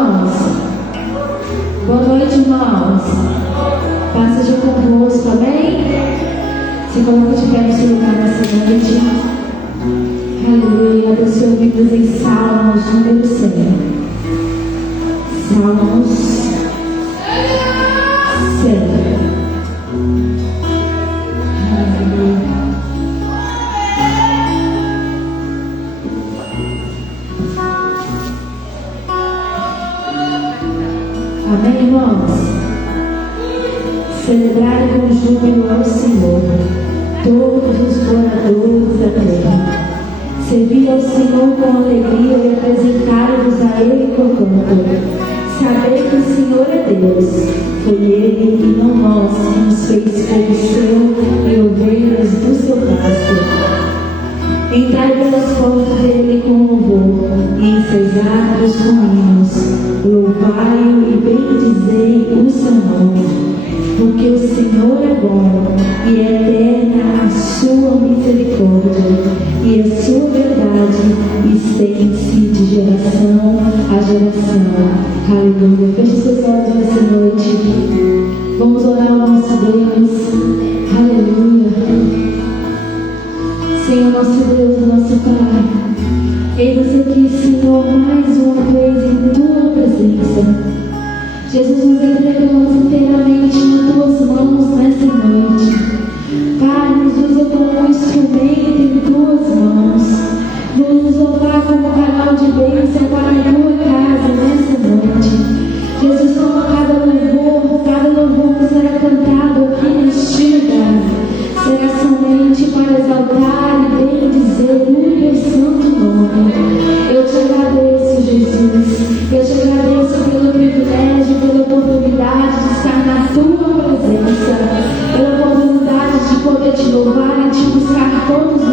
irmãos. Boa noite, irmãos. Paz seja convosco, amém? Se coloca de pé no seu lugar nessa noite. Aleluia. Abençoe ouvidos em Salmos número 100. Salmos 100. Amém, irmãos? Celebrai com júbilo ao Senhor, todos os moradores da terra. Servi ao Senhor com alegria e apresentai-vos a Ele com canto. Sabei que o Senhor é Deus. Foi Ele e não nós que nos fez povo seu e ovelhas do seu pasto. Entrai pelas portas dele com louvor, e em seus atos com hinos. Louvai-o e bendizei o seu nome, porque o Senhor é bom, e é eterna a sua misericórdia, e a sua verdade estende-se de geração a geração. Aleluia. Feche seus olhos nessa noite. Vamos orar ao nosso Deus. Aleluia. Senhor, nosso Deus, nosso Pai, eis-nos aqui, Senhor, mais uma vez em Tua presença. Jesus, nos entregamos inteiramente nas Tuas mãos nessa noite. Pai, nos usa como um instrumento em Tuas mãos. Nos usar como canal de bênção para a Tua casa nessa noite. Jesus, toma cada louvor que será cantado aqui neste lugar será somente para exaltar e bendizer o Teu santo nome. Eu te agradeço, Jesus. Eu te agradeço pelo privilégio, pela oportunidade de estar na Tua presença, pela oportunidade de poder te louvar e te buscar todos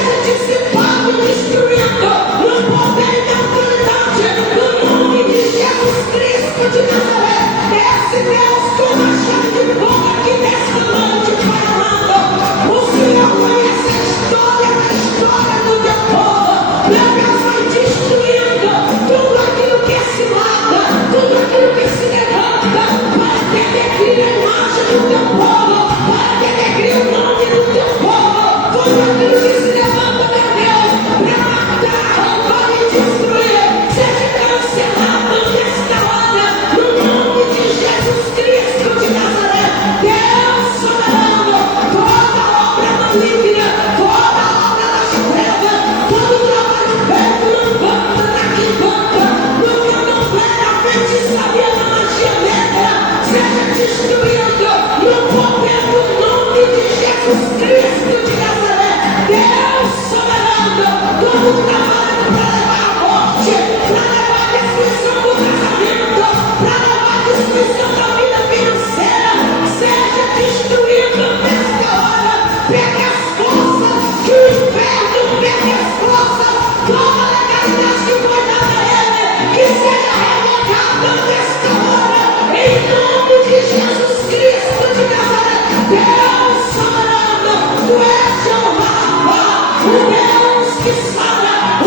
seja dissipado, destruindo no poder e na autoridade do nome de Jesus Cristo de Nazaré. Esse Deus com a chave de boca que nesta noite, Pai amado, o Senhor conhece a história do teu povo. Meu Deus, vai destruindo tudo aquilo que se mata, tudo aquilo que se levanta para que decrie a imagem do teu povo, para que decrie o nome do teu povo. Tudo aquilo que se levanta, meu Deus, para matar, roubar e destruir, seja cancelado nesta hora, no nome de Jesus Cristo de Nazaré. Deus soberano, toda obra maligna, toda obra das trevas, todo trabalho feito na banda, na quibanda, no candomblé, na feitiçaria, na magia negra, seja destruído no poder do nome de Jesus Cristo de Nazaré. Deus soberano, todo trabalho para levar a morte, para levar a destruição do casamento, para levar a destruição da vida financeira, seja destruído nesta hora. Pegue as forças que o inferno, pegue as forças, toda a legalidade que foi dada a ele, que seja revogada nesta hora, em nome de Jesus Cristo de Nazaré. Deus soberano, tu és Jeová, o Deus que sara,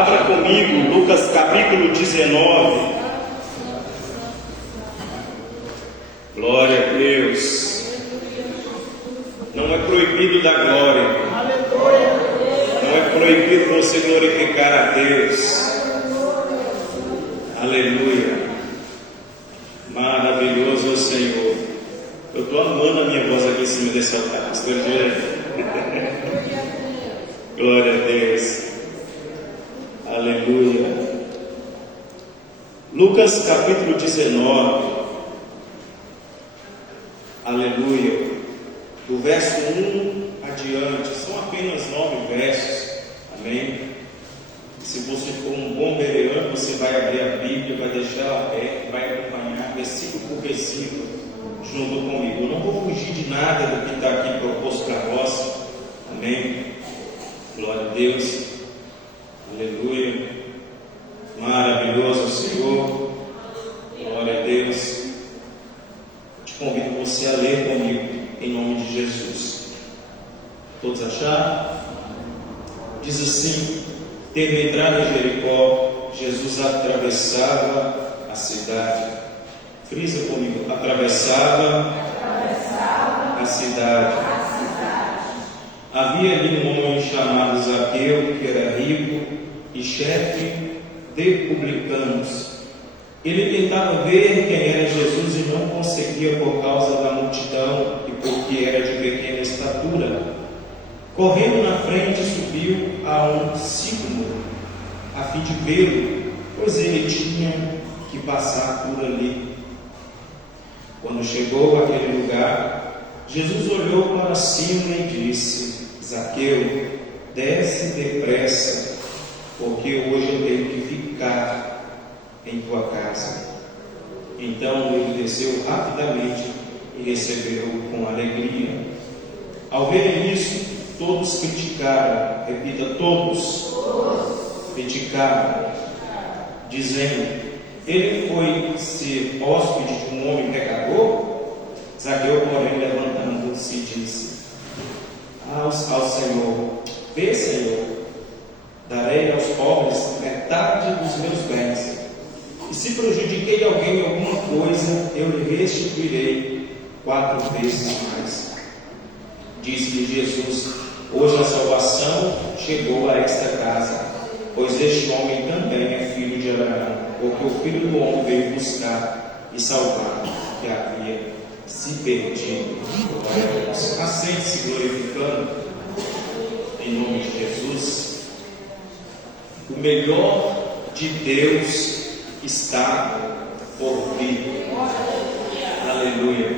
Abra comigo Lucas capítulo 19. Glória a Deus. Não é proibido dar glória. Não é proibido você glorificar a Deus. Aleluia. Maravilhoso é o Senhor. Eu estou amando a minha voz aqui em cima desse altar, pastor Diego. Glória a Deus. Aleluia. Lucas capítulo 19. Aleluia. Do verso 1 adiante, são apenas 9 versos. Amém. Se você for um bom bereano, você vai abrir a Bíblia, vai deixar ela aberta, vai acompanhar versículo por versículo junto comigo. Eu não vou fugir de nada do que está aqui proposto para nós. Amém. Glória a Deus. Aleluia. Maravilhoso o Senhor. Glória a Deus. Eu te convido você a ler comigo em nome de Jesus. Todos acharam? Diz assim: tendo entrado em Jericó, Jesus atravessava a cidade. Frisa comigo: atravessava a cidade. Havia ali um homem chamado Zaqueu, que era rico e chefe de publicanos. Ele tentava ver quem era Jesus e não conseguia por causa da multidão e porque era de pequena estatura. Correndo na frente, subiu a um sicômoro a fim de vê-lo, pois ele tinha que passar por ali. Quando chegou àquele lugar, Jesus olhou para cima e disse: Zaqueu, desce depressa, porque hoje eu tenho que ficar em tua casa. Então ele desceu rapidamente e recebeu-o com alegria. Ao verem isso, todos criticaram, repita, todos criticaram, dizendo: ele foi ser hóspede de um homem pecador? Zaqueu, porém, levantando-se, disse ao Senhor: vê, Senhor, darei aos pobres metade dos meus bens, e se prejudiquei alguém em alguma coisa, eu lhe restituirei 4 vezes mais. Disse-lhe Jesus: hoje a salvação chegou a esta casa, pois este homem também é filho de Abraão, porque o Filho do Homem veio buscar e salvar o que havia se perdido. Assente-se glorificando em nome de Jesus. O melhor de Deus está por vir. Aleluia.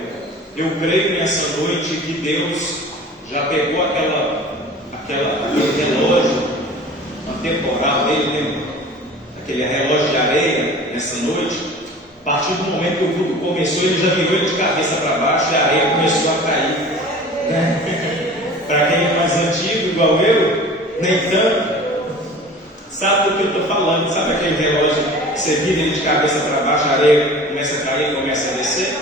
Eu creio nessa noite que Deus já pegou aquele relógio temporal dele, aquele relógio de areia nessa noite. A partir do momento que o culto começou, ele já virou ele de cabeça para baixo e a areia começou a cair. Para quem é mais antigo, igual eu, nem tanto, sabe do que eu estou falando. Sabe aquele relógio que você vira ele de cabeça para baixo, a areia começa a cair, começa a descer?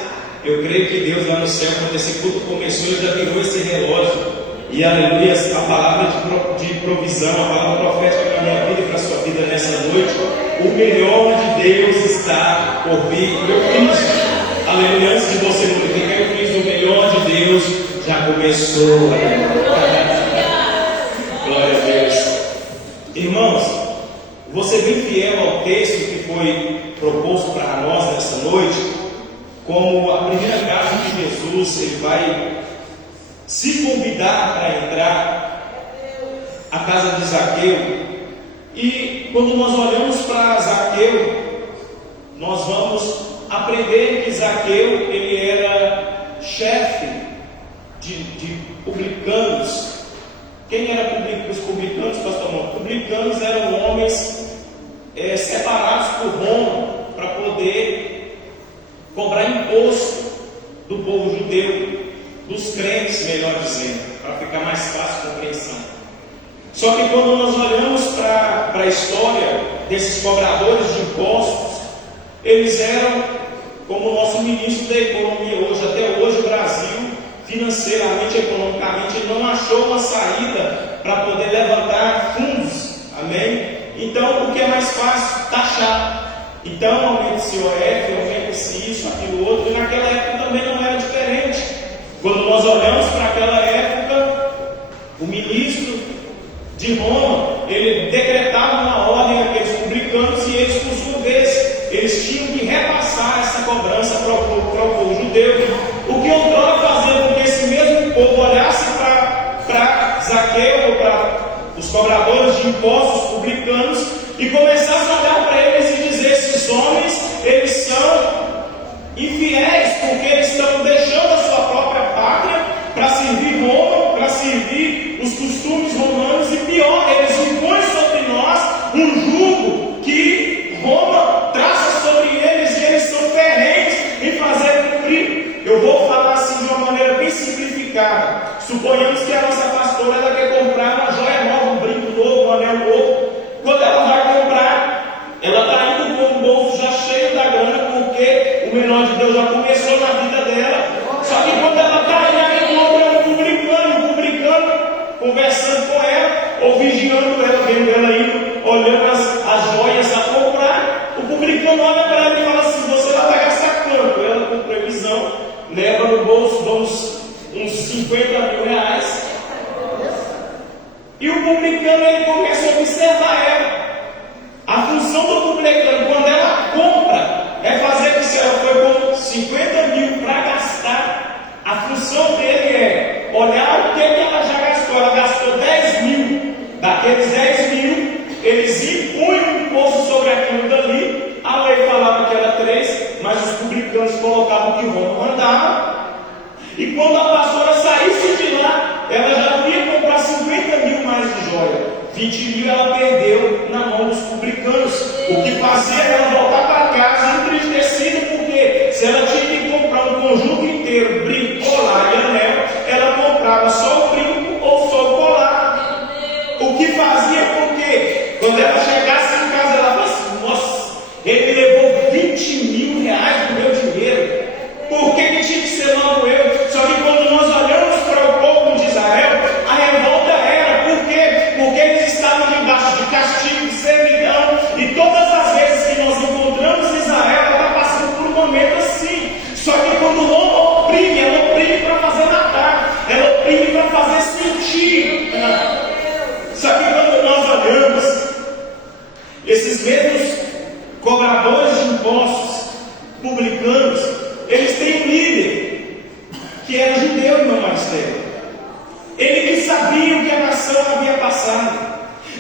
Eu creio que Deus lá no céu, quando esse culto começou, ele já virou esse relógio. E aleluia, a palavra de provisão, a palavra profética para a minha vida e para a sua vida nessa noite: o melhor de Deus está por vir. Eu fiz, aleluia, antes de você glorificar, eu fiz o melhor de Deus, já começou. Glória a Deus. Irmãos, você bem fiel ao texto que foi proposto para nós nessa noite, como a primeira casa de Jesus, ele vai se convidar para entrar a casa de Zaqueu. E quando nós olhamos para Zaqueu, nós vamos aprender que Zaqueu, ele era chefe de publicanos. Quem era os publicanos, pastor Mão? Publicanos eram homens separados por Roma para poder cobrar imposto do povo judeu, dos crentes, melhor dizendo, para ficar mais fácil a compreensão. Só que quando nós olhamos para a história desses cobradores de impostos, eles eram como o nosso ministro da economia hoje. Até hoje o Brasil, financeiramente, economicamente, ele não achou uma saída para poder levantar fundos. Amém? Então mais fácil taxar. Então, aumente-se IOF, aumente-se isso, aquilo outro, e naquela época também não era diferente. Quando nós olhamos para aquela época, o ministro de Roma, ele decretava uma ordem àqueles publicanos e eles, por sua vez, eles tinham que repassar essa cobrança para o povo judeu. O que outrora fazia com que esse mesmo povo olhasse para Zaqueu ou para os cobradores de impostos publicanos e começasse a olhar para eles e dizer: esses homens, eles são infiéis, porque eles estão deixando a sua própria pátria para servir Roma, para servir os costumes romanos, e pior, eles impõem sobre nós um jugo que Roma traça sobre eles, e eles são ferrenhos em fazer cumprir. Eu vou falar assim de uma maneira bem simplificada. Suponhamos que a nossa pastora, ela quer comprar uma joia nova, um brinco novo, um anel novo. Quando ela vai comprar, ela está indo com o bolso já cheio da grana, porque o menor de Deus já começou na vida dela. Só que quando ela está indo, ela encontra um publicano conversando com ela, ou vigiando ela, vendo ela indo, olhando as joias a comprar. O publicano olha para ela e fala assim: você vai gastar quanto? Ela, com previsão, leva no bolso uns 50 mil reais. E o publicano, ele começa a observar ela. A função do publicano, quando ela compra, é fazer que, se ela foi com 50 mil para gastar, a função dele é olhar o que ela já gastou. Ela gastou 10 mil. Daqueles 10 mil, eles impunham um imposto sobre aquilo dali. A lei falava que era 3, mas os publicanos colocavam que Roma mandava. E quando a pastora saísse de lá, ela já ia comprar 50 mil mais de joia. 20 mil ela perdeu na mão dos publicanos. O que fazia ela voltar para casa entristecida, porque se ela tinha que comprar um conjunto inteiro, brinco, colar e anel, ela comprava só o brinco ou só o colar. O que fazia porque quando ela chegasse em casa, ela falava assim: nossa, ele levou 20 mil reais do meu dinheiro. Por que tinha que ser logo eu? Só que quando nós olhamos para o povo de Israel, a revolta era porque eles estavam debaixo de castigo, de servidão, e todas as vezes que nós encontramos Israel, ela está passando por um momento assim. Só que quando Roma oprime, ela oprime para fazer matar, ela oprime para fazer sentir. Só que quando nós olhamos, esses mesmos cobradores de impostos, publicanos, eles têm um líder que era judeu, irmão Marcelo. Ele que sabia o que a nação havia passado,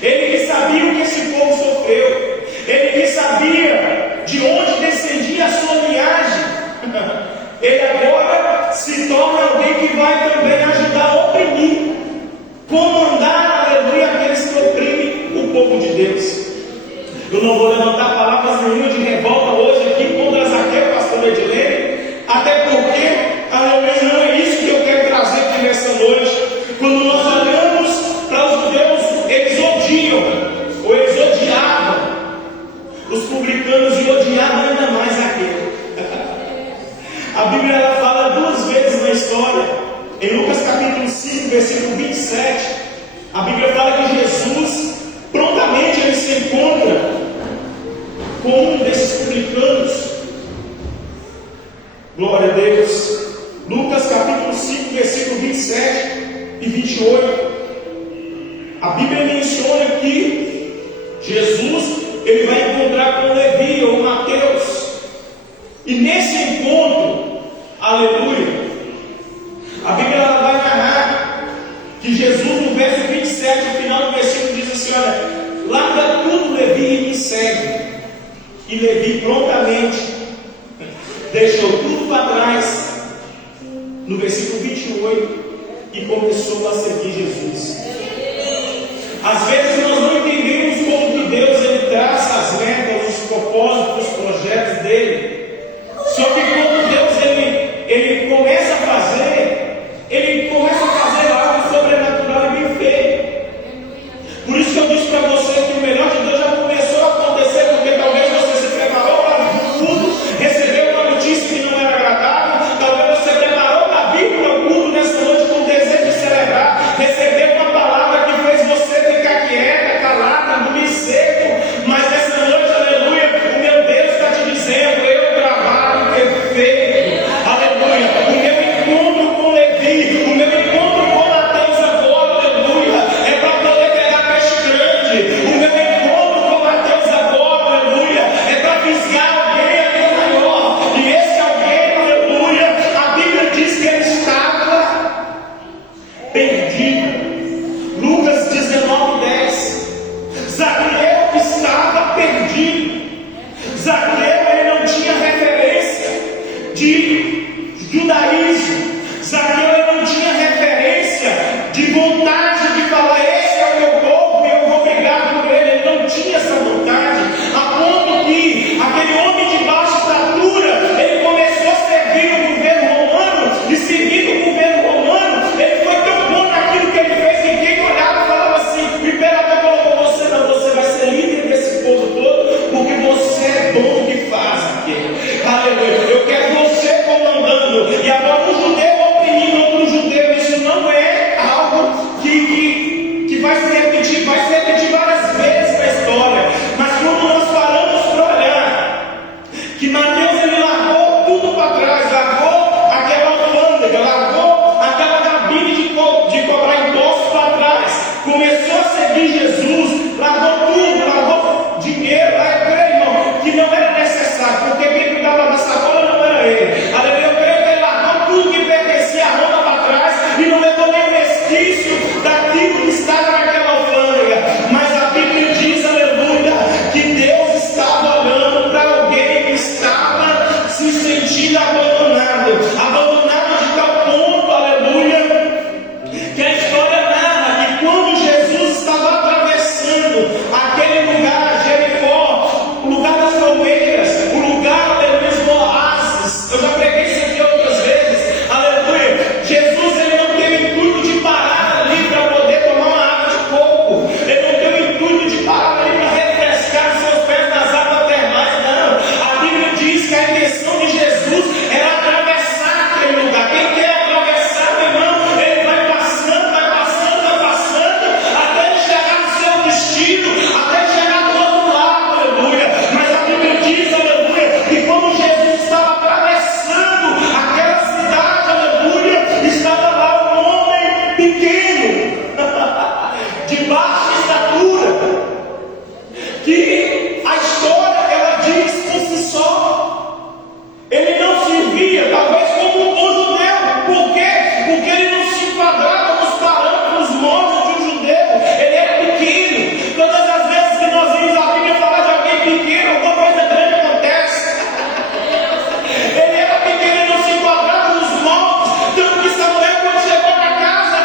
ele que sabia o que esse povo sofreu, ele que sabia de onde descendia a sua linhagem. Ele agora se torna alguém que vai também ajudar a oprimir, comandar, aleluia, aqueles que oprimem o povo de Deus. Eu não vou levantar palavras nenhuma de revolta hoje aqui contra Zaqueu, pastor Edilene, até porque, aleluia, não é isso que eu quero trazer aqui nessa noite. Quando nós olhamos para os judeus, eles odiam, ou eles odiavam os publicanos, e odiavam ainda mais Zaqueu. A Bíblia, ela fala 2 vezes na história. Em Lucas capítulo 5, versículo 27, a Bíblia fala que Jesus, prontamente ele se encontra com um desses publicanos. Glória a Deus. Lucas capítulo 5, versículo 27 e 28. A Bíblia menciona que Jesus, ele vai encontrar com Levi ou Mateus. E nesse encontro, aleluia, a Bíblia, ela vai narrar que Jesus, no verso 27, no final do versículo, diz assim: olha, larga tudo, Levi, e me segue. E Levi prontamente deixou tudo para trás, no versículo 28, e começou a seguir Jesus. Às vezes nós não entendemos como que Deus, ele traça as metas, os propósitos, os projetos dele. Só que quando Deus ele começa a fazer, ele começa a fazer algo sobrenatural e bem feito. Por isso que eu disse para você que o melhor de Deus já começou a acontecer, porque talvez você se preparou para o culto, recebeu uma notícia que não era agradável, talvez você preparou para vir para o culto nessa noite com desejo de celebrar, recebeu uma palavra que fez você ficar quieta, perdido. Zaqueu, ele não tinha referência de judaísmo. Zaqueu, ele não tinha referência de vontade de falar: esse é o meu povo e eu vou brigar por ele. Ele não tinha essa vontade, a ponto que aquele homem de baixa estatura, ele começou a servir o governo romano, e servindo o governo romano, ele foi tão bom naquilo que ele fez, que quem olhava falava assim: o imperador colocou você, não, você vai ser líder desse povo todo, porque você é bom que faz aquilo. Aleluia, eu quero você comandando. E agora um judeu oprimindo outro judeu, isso não é algo que vai se repetir várias vezes na história. Mas quando nós paramos para olhar que Mateus, ele largou tudo para trás, largou aquela alfândega, largou aquela cabine de cobrar impostos para trás, começou a seguir Jesus, largou tudo, largou dinheiro. Eu creio, irmão, que não era necessário, porque quem cuidava da sacola não era ele. Aleluia, eu creio que ele largou tudo que pertencia a Roma para trás e não levou nem resquício daquilo que estava naquela alfândega. Mas a Bíblia diz, aleluia, que Deus estava olhando para alguém que estava se sentindo abandonado de tal ponto, aleluia, que a história narra que quando Jesus estava atravessando aquele lugar, Jericó, o lugar das palmeiras, o lugar, aleluia, dos oásis, eu já preguei isso aqui outras vezes, aleluia, Jesus, ele não teve intuito de parar ali para poder tomar uma água de coco, ele não teve intuito de parar ali para refrescar seus pés nas águas termais, não. A Bíblia diz que a intenção de Jesus era atravessar aquele lugar. Quem quer atravessar, meu irmão, ele vai passando, até chegar no seu destino, até chegar do outro lado, aleluia. Mas a Bíblia diz, aleluia, que quando Jesus estava atravessando aquela cidade, aleluia, estava lá um homem pequeno, de baixa estatura, que a história, ela diz por si só, ele não se via, talvez como um bom judeu. Por quê? Porque ele não se enquadrava nos parâmetros móveis de um judeu. Ele era pequeno. Todas as vezes que nós vimos a Bíblia falar de alguém pequeno, alguma coisa grande acontece. Ele era pequeno, ele não se enquadrava nos moldes. Tanto que Samuel, quando chegou na casa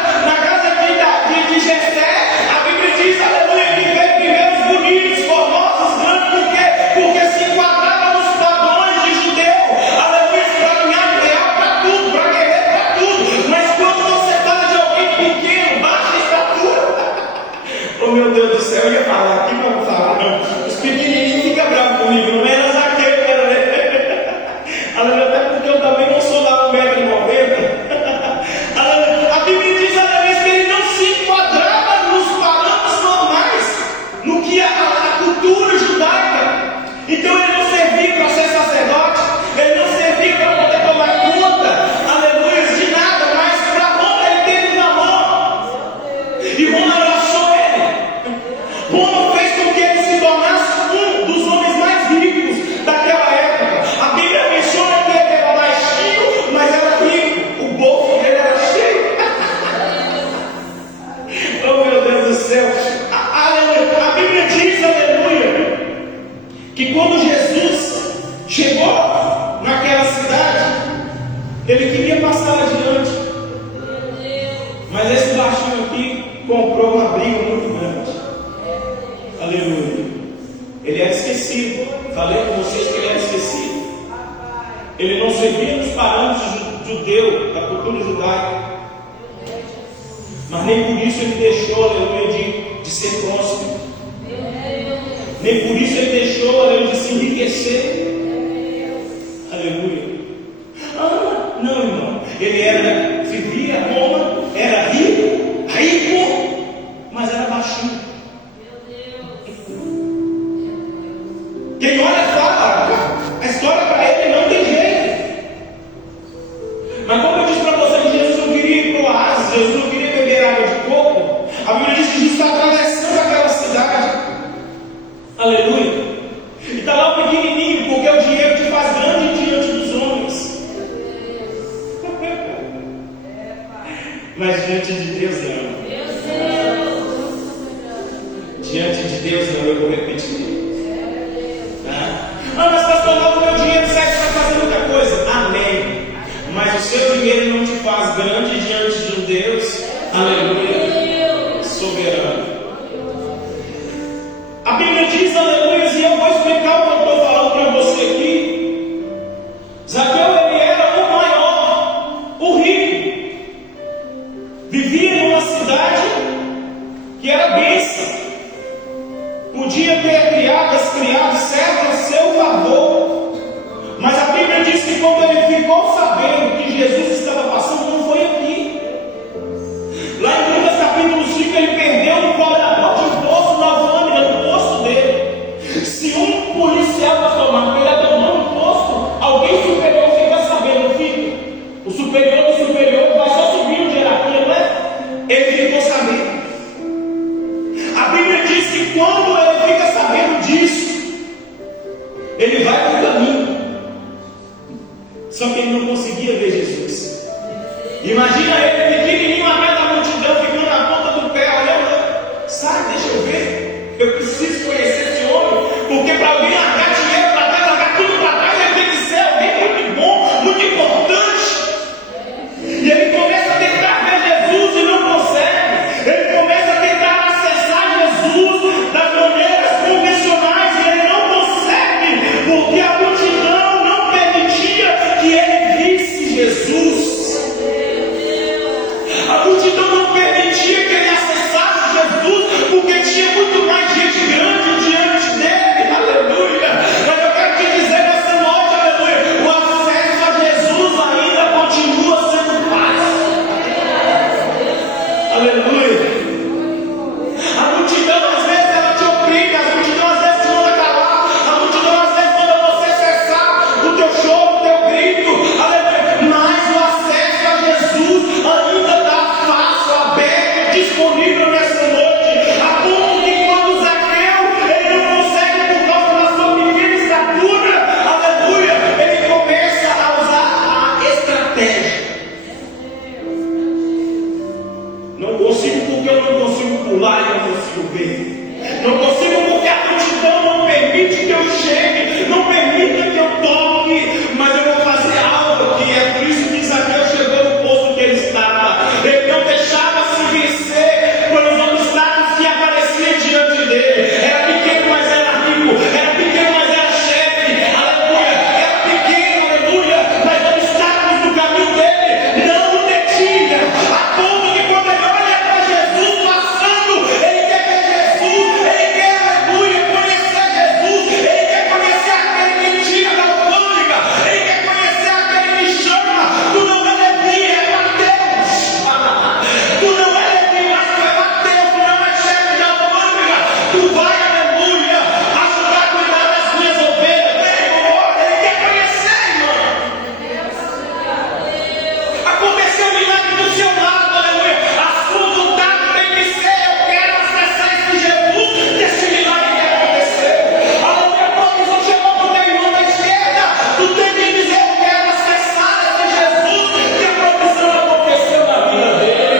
de Jessé, a Bíblia diz, aleluia, que veio primeiro os bonitos, formosos, grandes. Por quê? Porque se enquadrava nos padrões de judeu. Aleluia, para ganhar real, para tudo, para guerreiro, para tudo. Mas quando você fala de alguém pequeno, baixa estatura, oh meu Deus do céu, eu ia falar aqui, mas não falar não. Os pequenininhos ficam bravos comigo, não era Zaqueu, era, né? Aleluia, até porque eu também não sou lá 1,90 m. Aleluia, a Bíblia diz, aleluia, que ele não se enquadrava nos parâmetros normais, no que a cultura judaica. Então ele não servia para ser sacerdote, ele não servia para poder tomar conta, aleluia, de nada, mas para Roma ele teve um amor. E Roma abraçou ele. Roma fez com que ele se tornasse um dos homens mais ricos daquela época. A Bíblia menciona que ele era baixinho, mas era rico. O bolso dele era cheio. Oh meu Deus do céu. A Bíblia diz, aleluia, que quando Jesus chegou naquela cidade, ele queria passar adiante. Mas esse baixinho aqui comprou uma briga muito grande. Aleluia. Ele era esquecido. Falei com vocês que ele era esquecido. Ele não servia nos parâmetros judeus, da cultura judaica. Mas nem por isso ele deixou, aleluia, de ser próspero. Nem por isso ele deixou, aleluia, de se enriquecer. Aleluia. Não, irmão. Ele vivia Roma, era rico, mas era baixinho. Quem olha fala, a história para ele não tem jeito. Mas como eu disse para você que Jesus não queria ir para o oásis, Jesus não queria beber água de coco, a Bíblia diz que Jesus está atravessando aquela cidade. Aleluia. E está lá o pequenininho, porque o dinheiro te faz grande diante dos homens. Mas diante de Deus não. Diante de Deus não, eu vou repetir. Aleluia. Soberano. A Bíblia diz, aleluia, e eu vou explicar o que eu estou falando para você aqui. Zaqueu, ele era o maior, o rico. Vivia numa cidade que era bênção. Podia ter criado servos a seu favor. Mas a Bíblia diz que quando ele ficou sabendo que Jesus estava passando, não foi aqui. Lá em Lucas capítulo 5, ele perdeu o cobrador de imposto na alfândega, no posto dele. Se um policial da sua mão ele tomou um posto, alguém superior fica sabendo, filho. O superior do superior vai só subindo de hierarquia, não é? Ele ficou sabendo. A Bíblia diz que quando ele fica sabendo disso, ele vai para o caminho. Só que ele não conseguia ver Jesus. Imagina ele pequenininho atrás da multidão, ficando na ponta do pé, olhando. Sai, deixa eu ver. Eu preciso conhecer esse homem. Porque para alguém largar dinheiro para trás, largar tudo para trás, ele tem que ser alguém muito bom, muito importante. E ele começa a tentar ver Jesus e não consegue. Ele começa a tentar acessar Jesus das maneiras convencionais e ele não consegue, porque a multidão não permitia que ele visse Jesus. A multidão não permitia que ele acessasse Jesus, porque tinha muito mais gente grande diante dele, aleluia. Mas eu quero te dizer nessa noite, aleluia, o acesso a Jesus ainda continua sendo fácil, aleluia. A multidão às vezes ela te oprime, a multidão às vezes te manda calar, a multidão às vezes manda você cessar o teu choro, o teu grito, aleluia. Mas o acesso a Jesus ainda está fácil, aberto, disponível nessa noite, a ponto que quando Zaqueu ele não consegue por causa da sua pequena estatura, aleluia, ele começa a usar a estratégia. Não consigo porque eu não consigo pular e não consigo ver. Não consigo porque a multidão não permite que eu chegue, não permite que eu toque, mas eu vou fazer algo aqui. É por isso que Zaqueu chegou no posto que ele estava. Ele não deixava se vencer pelos obstáculos que apareciam diante dele. Era pequeno, mas era rico. Era pequeno, mas era chefe. Aleluia. Era pequeno, aleluia. Mas os obstáculos do caminho dele não o detinha. A ponto que quando ele olha para Jesus passando, ele quer ver Jesus. Ele quer, aleluia, conhecer Jesus. Ele quer conhecer aquele que tira da alfândega. Ele quer conhecer aquele que chama. Tu não é Levi, é Mateus. Tu não é Levi, mas tu é Mateus. Tu não é chefe da alfândega. Tu vai, aleluia, ajudar a cuidar das minhas ovelhas. Vem, glória. Ele quer conhecer, irmão. Aconteceu um milagre do seu lado, aleluia. A sua vontade tem que ser: eu quero acessar esse Jesus, desse milagre que aconteceu. Aleluia. Quando você chegou com o teu irmão da esquerda, tu tem que dizer: eu quero acessar esse Jesus, que a provisão aconteceu na vida dele.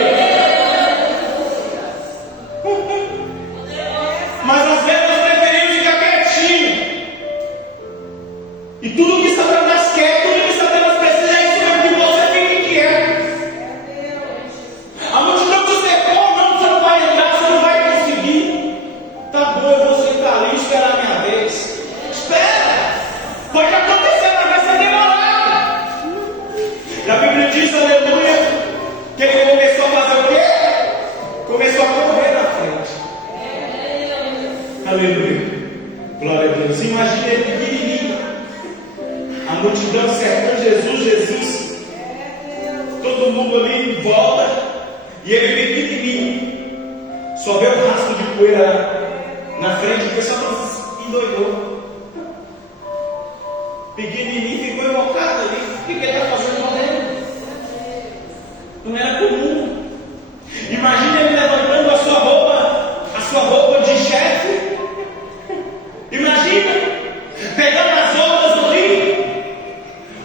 Mas às vezes nós preferimos ficar quietinho. E tudo que Satanás quer, tudo que Satanás precisa é isso mesmo, que você fique quieto. A multidão te cercou, não, você não vai entrar, você não vai conseguir. Tá bom, eu vou sentar ali e esperar a minha vez. Espera! Pode acontecer, mas vai ser demorado. E a Bíblia diz, aleluia, que ele começou a fazer o quê? Começou a correr na frente. Aleluia. Glória a Deus. Imagina ele pequenininho. A multidão cercando Jesus. Todo mundo ali em volta. E ele pequenininho. Só vê o rastro de poeira na frente. O pessoal não endoidou. Pequenininho ficou invocado ali. O que ele está fazendo com ele? Não era comum. Imagina ele levantando a sua roupa de chefe. Imagina, pegando as roupas do rio,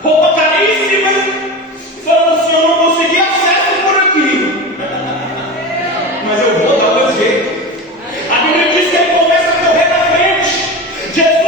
roupa caríssima, falando assim: eu não consegui acesso por aqui, mas eu vou dar o meu jeito. A Bíblia diz que ele começa a correr na frente. Jesus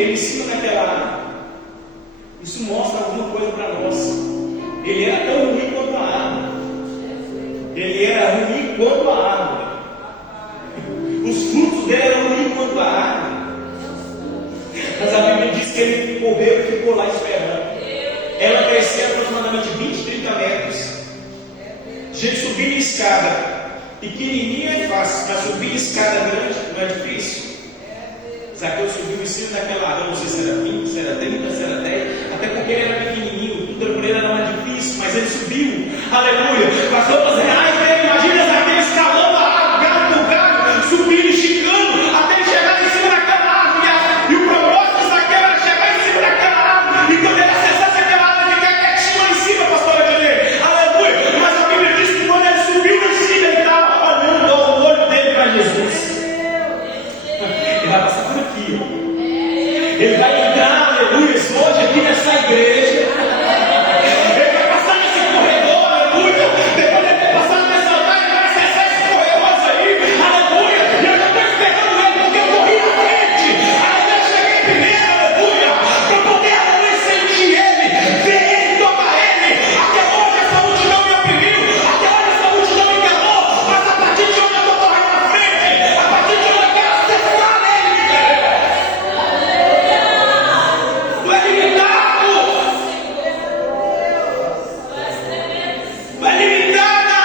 ele em cima daquela árvore. Isso mostra alguma coisa para nós. Ele era tão ruim quanto a árvore. Ele era ruim quanto a árvore. Os frutos dele eram ruins quanto a árvore. Mas a Bíblia diz que ele correu e ficou lá esperando. Ela cresceu aproximadamente 20, 30 metros. Gente, subir escada pequenininha é fácil, mas subir escada grande não é difícil. Zaqueu subiu em cima daquela árvore, não sei se era 20, se era 30, se era 10, até porque ele era pequenininho, tudo para ele era mais difícil, mas ele subiu, aleluia, com as roupas reais dele. Imagina Zaqueu escalando a árvore, galho por galho, subindo, esticando, até ele chegar em cima daquela árvore. E o propósito de Zaqueu era chegar em cima daquela árvore, e quando ele acessasse aquela árvore, ficar quietinho lá em cima, pastora Guilherme, aleluia. Mas a Bíblia diz que quando ele subiu em cima, ele estava olhando o olho dele para Jesus. Ele vai passar por aqui, ó. Ele vai entrar, aleluia, hoje aqui nessa igreja. Ele vai passar nesse corredor, aleluia. Depois de ter passado nesse altar, ele vai acessar esse corredor aí, aleluia. E eu já estou esperando ele, porque eu corri na frente. Aí eu cheguei primeiro, aleluia, para poder, aleluia, sentir ele, ver ele, tocar ele. Até hoje essa multidão me oprimiu, até hoje essa multidão me enganou. Mas a partir de hoje eu estou correndo na frente. A partir de hoje eu quero acessar ele, meu Deus. Tu é limitado. Tu é limitada.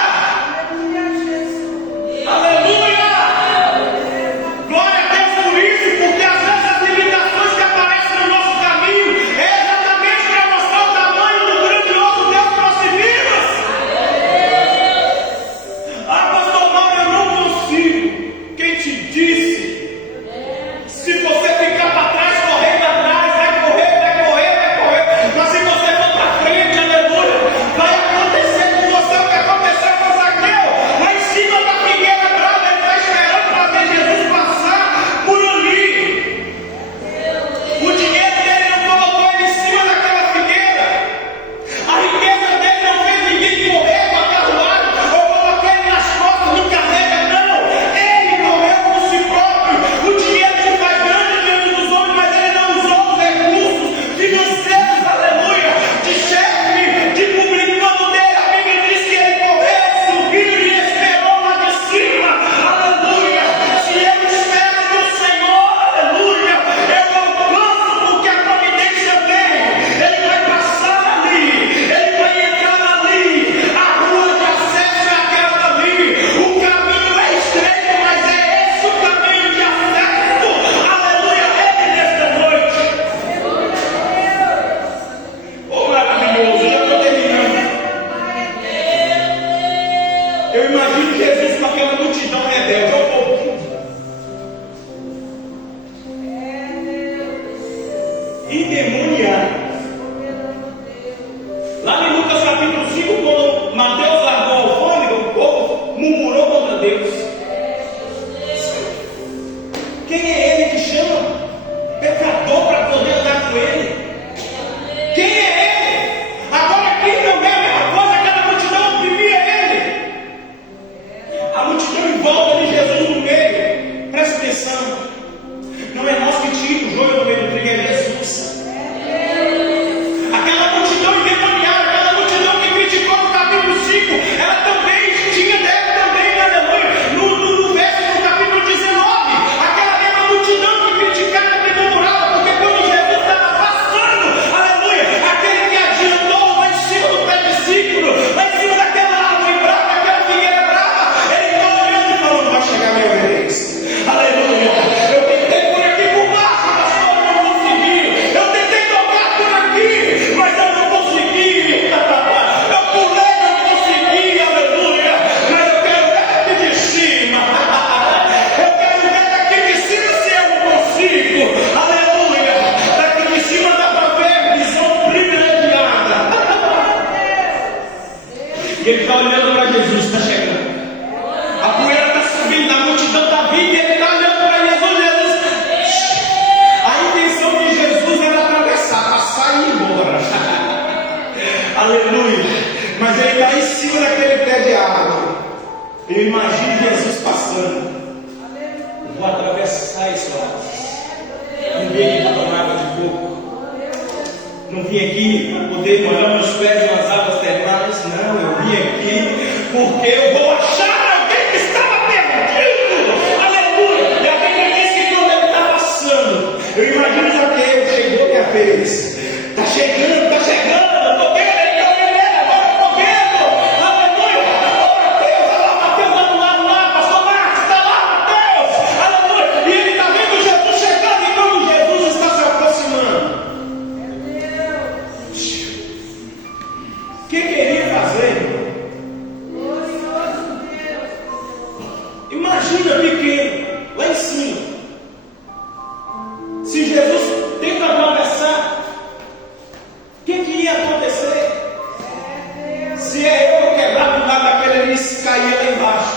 Aleluia. Glória a Deus por isso, porque às vezes as limitações que aparecem no nosso caminho é exatamente para mostrar o tamanho do grandioso Deus que nós servimos. Ah, pastor Mauro, eu não consigo. Quem te disse? Se você ficar para trás, correndo atrás, vai correr. Mas se você for para frente, aleluia, vai acontecer com você o que aconteceu com Zaqueu. Lá em cima da figueira brava, ele está esperando para ver Jesus passar por ali. O dinheiro dele não colocou ele em cima daquela figueira. A riqueza dele não fez ninguém correr com a carruagem ou colocar ele nas costas, não carrega, não. Ele correu por si próprio. O dinheiro te faz grande diante dos homens, mas ele não usou os recursos financeiros, aleluia, de chefe, de publicano dele. A Bíblia diz que ele correu, subiu e esperou lá de cima, aleluia. Se eu espero no Senhor, aleluia, eu alcanço, porque a providência vem. Ele vai passar ali, ele vai entrar ali. A rua de acesso é aquela dali. O caminho é estreito, mas é esse o caminho de acesso, aleluia, ele nesta noite. Oh, maravilhoso, já estou terminando. Eu imagino Jesus com aquela multidão rebelde, ó povo, endemoniado. Lá em Lucas capítulo 5, quando Mateus largou a alfândega, o povo murmurou contra Deus. Quem é ele que chama pecador para poder andar com ele? Quem é ele? Agora aqui também é a mesma coisa, aquela multidão oprimia ele. A multidão em volta de Jesus no meio. Presta atenção. Não é nós que tira o joio do meio do trigo, é Jesus. Aquela multidão endemoniada, aquela multidão que criticou no capítulo 5, ela também tinha dela também, aleluia. No verso do capítulo 19, aquela mesma multidão que criticava, que murmurava, porque quando Jesus estava passando, aleluia, aquele que adiantou lá em cima do pé de ciclo, lá em cima daquela árvore brava, daquela figueira brava, ele está olhando e falando: vai chegar minha vez, aleluia. Eu tentei por aqui por baixo, pastor, eu não consegui. Eu tentei tocar por aqui, mas eu não consegui. Eu pulei, não consegui, aleluia. Mas eu quero ver daqui de cima. Eu quero ver daqui de cima se eu não consigo, aleluia. Daqui de cima dá para ver visão privilegiada. E ele está olhando para Jesus, está chegando. A poeira está subindo, a multidão está vindo e ele está olhando para Jesus. A intenção de Jesus era atravessar, passar e ir embora. Aleluia. Mas ele está em cima daquele pé de árvore. Eu imagino Jesus passando. Vou atravessar esse lado. Em vez de tomar botei molhando os pés nas águas termais. Não, eu vim aqui porque eu vou achar alguém que estava perdido. Aleluia! E a Bíblia diz que quando ele está passando, eu imagino Zaqueu, chegou minha vez. Está chegando, estou vendo, então beleza, agora eu estou vendo. Aleluia! Mateus, olha lá, Mateus lá do lado lá, pastor Marcos, está lá, Mateus. Aleluia! E ele está vendo Jesus chegando e quando Jesus está se aproximando. O que queria fazer, irmão? Imagina pequeno, lá em cima. Se Jesus tenta atravessar, o que ia acontecer? Se é eu quebrar do lado daquele, ele caía lá embaixo.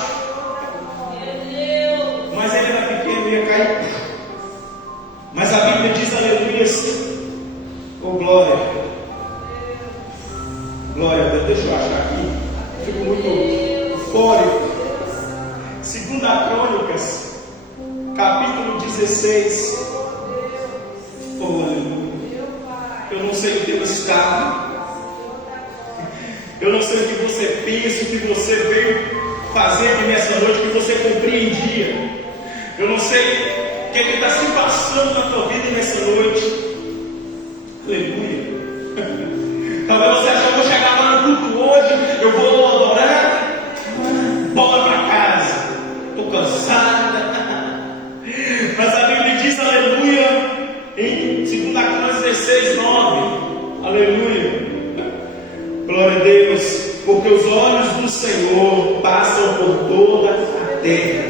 Mas ele era pequeno, ia cair. Mas a Bíblia diz, aleluia, oh glória. Glória a Deus, deixa eu achar aqui. Fico muito eufórico. 2 Crônicas, capítulo 16. Oh, aleluia. Eu não sei o teu estado. Eu não sei o que você pensa, o que você veio fazer aqui nessa noite, o que você compreendia. Eu não sei o que está se passando na tua vida nessa noite. Aleluia. Talvez você ache que eu vou chegar lá no culto hoje, eu vou adorar, bola para casa, estou cansada. Mas a Bíblia diz, aleluia, em 2 Crônicas 16, 9, aleluia, glória a Deus, porque os olhos do Senhor passam por toda a terra,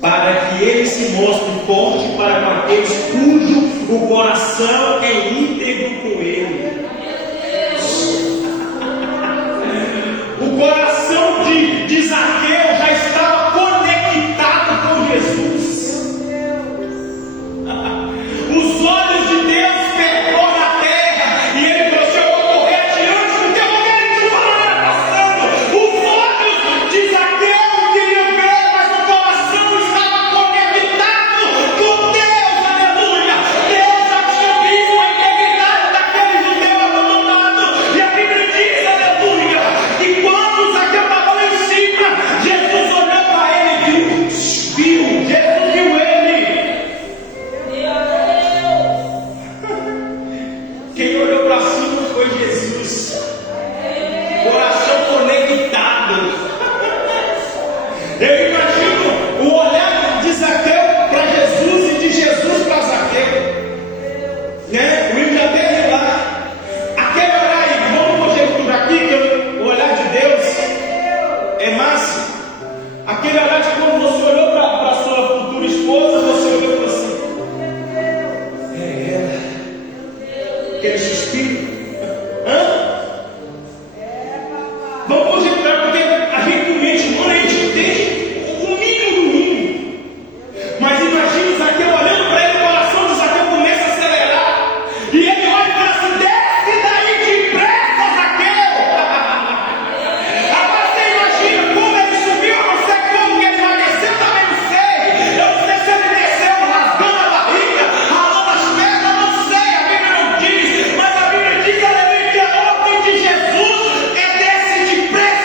para que Ele se mostre forte para com aqueles cujo o coração é íntegro com Ele. O coração de Zaqueu já estava conectado com Jesus. Os olhos de Deus percorrem a terra e ele falou assim: eu vou correr adiante porque eu vou ver ele passando. Os olhos de Zaqueu queriam ver, mas o coração estava conectado com Deus. Aleluia! Deus já tinha visto a integridade daquele judeu abandonado. E a Bíblia diz, aleluia, que quando Zaqueu estava lá em cima, Jesus olhou para ele e viu. Jesus viu ele. Quem olhou para cima foi Jesus. Coração conectado. Eu imagino o olhar de Zaqueu para Jesus e de Jesus para Zaqueu. Né? O índio até lá. Aquele olhar aí, vamos conjecturar aqui que o olhar de Deus é máximo. Aquele olhar de quando você olhou para a sua futura esposa, você olhou e falou assim: é ela. Aquele suspiro. Vamos conjecturar, porque a gente no mente humana, a gente tem o mínimo do mínimo. Mas imagine Zaqueu olhando para ele, o coração de Zaqueu começa a acelerar. E ele olha e fala assim: desce daí depressa, Zaqueu. Agora você imagina como ele subiu, eu não sei como que ele emagreceu, também não sei. Eu não sei se ele desceu rasgando a barriga, ralando as pernas, eu não sei, a Bíblia não diz. Mas a Bíblia diz, aleluia, que a ordem de Jesus é desce depressa.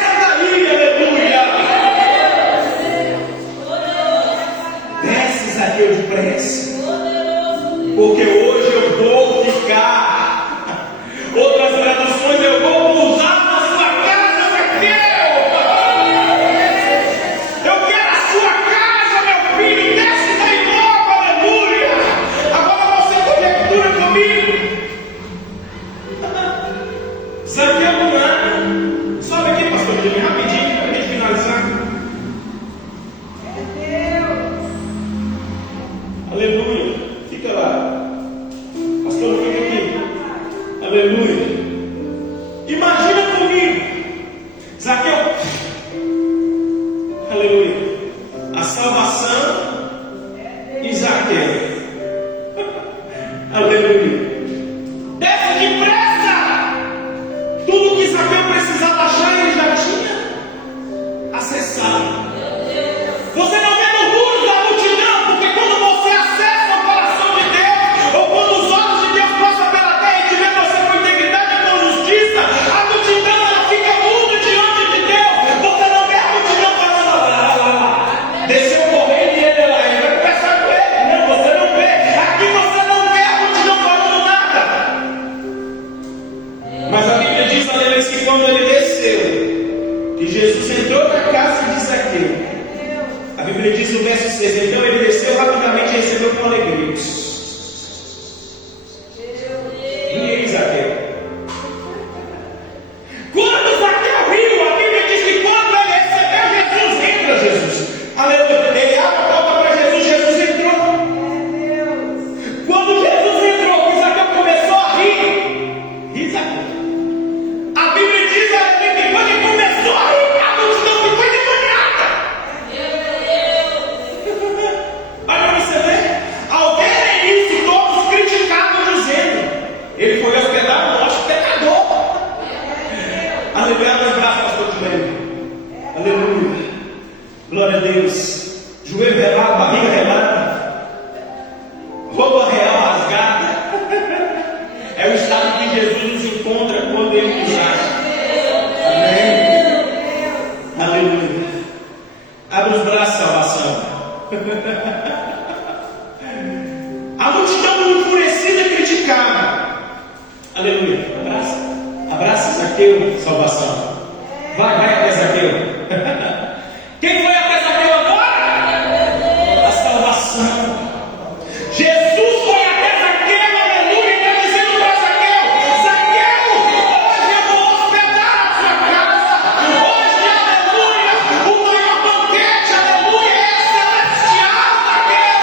E Jesus entrou na casa de Zaqueu. A Bíblia diz no verso 6: então ele desceu rapidamente e recebeu com alegria. E aí, Zaqueu? Quando Zaqueu riu, a Bíblia diz que quando ele recebeu Jesus, entra Jesus. Aleluia. Ele abre a porta para Jesus, Jesus entrou. Quando Jesus entrou, Zaqueu começou a rir. Zaqueu. A Bíblia diz que quando ele começou a rir, a multidão ficou endemoniada. Olha para você ver. Ao verem isso, todos criticavam, dizendo: ele foi hospedado no nosso pecador. Aleluia, nos braços, pastor Joelho. Aleluia. Glória a Deus. Joelho relado, barriga relada, roupa real rasgada. É o estado que Jesus nos encontra quando ele nos acha. Amém. Aleluia. Abre os braços, salvação. A multidão enfurecida criticava. Aleluia. Abraça Zaqueu, salvação. Vai até Zaqueu. Quem foi até Zaqueu agora? A salvação. Jesus foi até Zaqueu, aleluia, e está dizendo para Zaqueu: Zaqueu, hoje eu vou hospedar a sua casa. Hoje, aleluia, o maior banquete, aleluia, é celestial, Zaqueu.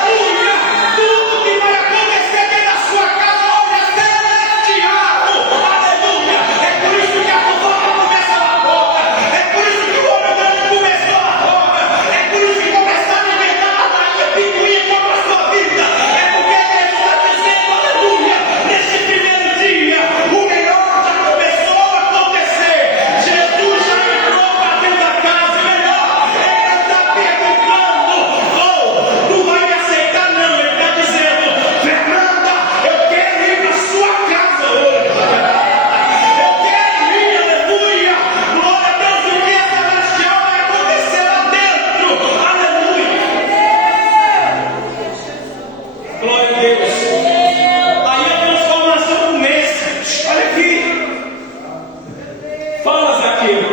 Aleluia, tudo que vai acontecer aqui na sua casa hoje é celestial. Aleluia, é por isso que a fofoca começa lá fora. É por isso que o olho grande começou lá fora. É por isso que começaram a inventar ladainha, picuinha contra a sua vida. É porque ele está dizendo, aleluia, neste primeiro dia, o melhor já começou a acontecer. Jesus já entrou para dentro da casa. Melhor, ele está perguntando: oh, tu vai me aceitar? Não, ele está dizendo: Fernanda, eu quero ir para sua casa hoje. Eu quero ir, aleluia. Glória a Deus, o que é celestial vai acontecer lá dentro. Aleluia. Glória a Deus. Aí a transformação começa. Olha aqui. Fala, Zaqueu.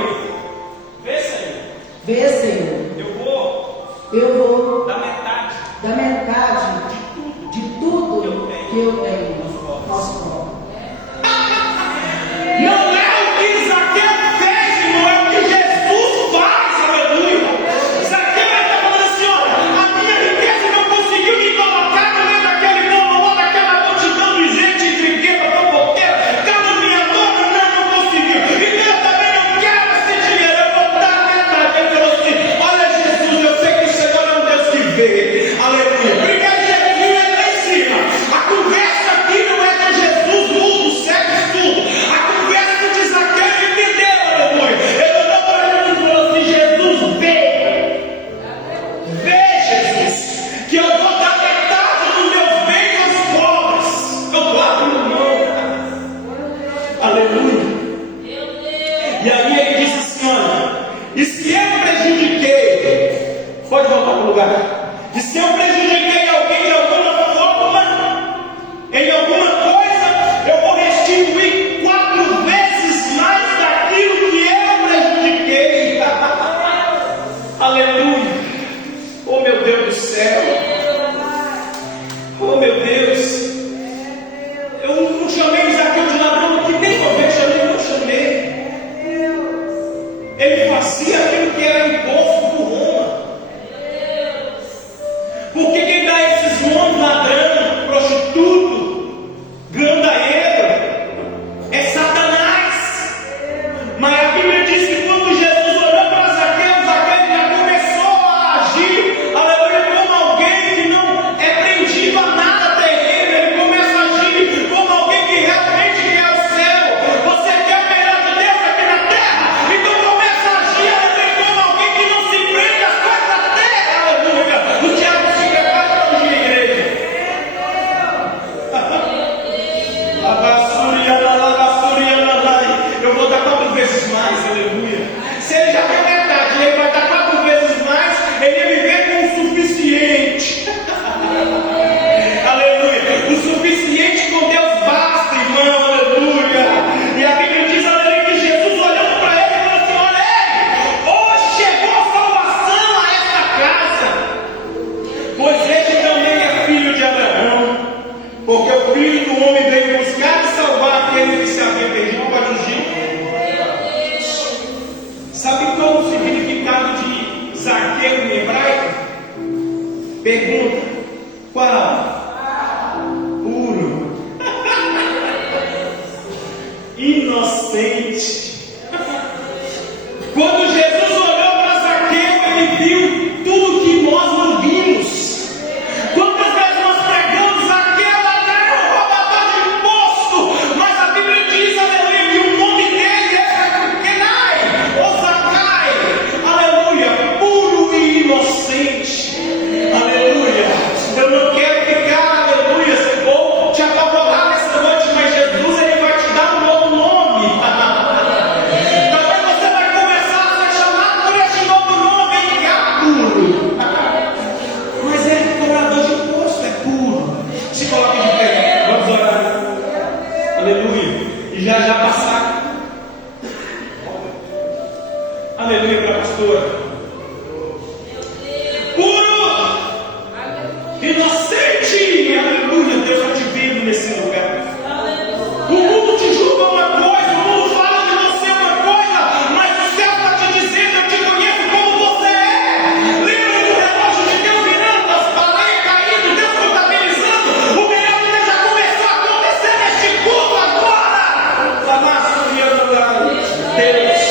Vê, Senhor. Vê, Senhor, Eu vou eu vou dar metade dar metade de tudo que eu tenho aos pobres. Não é o que Zaqueu fez, irmão, é o que Jesus faz, aleluia. Zaqueu está falando assim: ó, a minha riqueza não conseguiu me colocar no meio daquele povo, daquela multidão de gente intrigueira, fofoqueira, caluniadora, não conseguiu. Então eu também não quero esse dinheiro, eu vou dar metade. Ele falou assim: olha, Jesus, eu sei que o Senhor é um Deus que vê, aleluia. Primeiro Jesus viu ele lá em cima. A conversa aqui não é de Jesus, mundo, segue tudo. A conversa de Zaqueu ele entendeu, aleluia. Ele olhou para ele e falou assim: Jesus, vê, Jesus, que eu vou dar metade dos meus bens aos pobres. Eu guardo no mão, aleluia. E aí ele disse assim: olha, e se eu prejudiquei, pode voltar para o lugar. E se eu prejudiquei alguém de alguma forma, em alguma coisa, eu vou restituir 4 vezes mais daquilo que eu prejudiquei. Aleluia. Oh, meu Deus do céu. Oh, meu Deus. Eu não chamei Zaqueu de ladrão, que nem eu chamei, não chamei. Ele fazia aquilo que era imposto por Roma. Porque quem dá esses nomes, ladrão, prostituto, gandaeiro, é Satanás. Mas a Bíblia diz que quando Jesus olhou para Zaqueu, Zaqueu já começou a agir, aleluia, como alguém que não é prendido a nada terreno. Ele começa a agir como alguém que realmente quer o céu. Você quer o melhor de Deus aqui na terra? Então começa a agir, aleluia, como alguém que não se prende às coisas da terra, aleluia. O diabo se prepara para fugir da igreja. Eu vou dar 4 vezes mais, aleluia. Pergunta: qual? Puro. Inocente. Quando Jesus olhou para Zaqueu, ele viu tudo que nós não vimos. Quantas vezes nós pregamos Zaqueu, ladrão, roubador de imposto, mas a Bíblia diz, aleluia, que o nome dele é Kenai, ou Zacai, aleluia, puro e inocente, aleluia. Eu não quero ficar, aleluia, vou te apavorar nessa noite, mas Jesus, ele vai te dar um novo nome. Talvez você vai começar a ser chamado por esse novo nome, puro. Mas é cobrador de imposto, é puro. Se coloque de pé, vamos orar. Aleluia. E já passar. Aleluia para a pastora. Puro, inocente, aleluia. Deus está te vendo nesse lugar. O mundo te julga uma coisa, o mundo fala de você uma coisa, mas o céu está te dizendo: eu te conheço como você é. Lembra do relógio de Deus virando, as baleias caindo, Deus contabilizando. O melhor de Deus já começou a acontecer neste culto agora. Deus.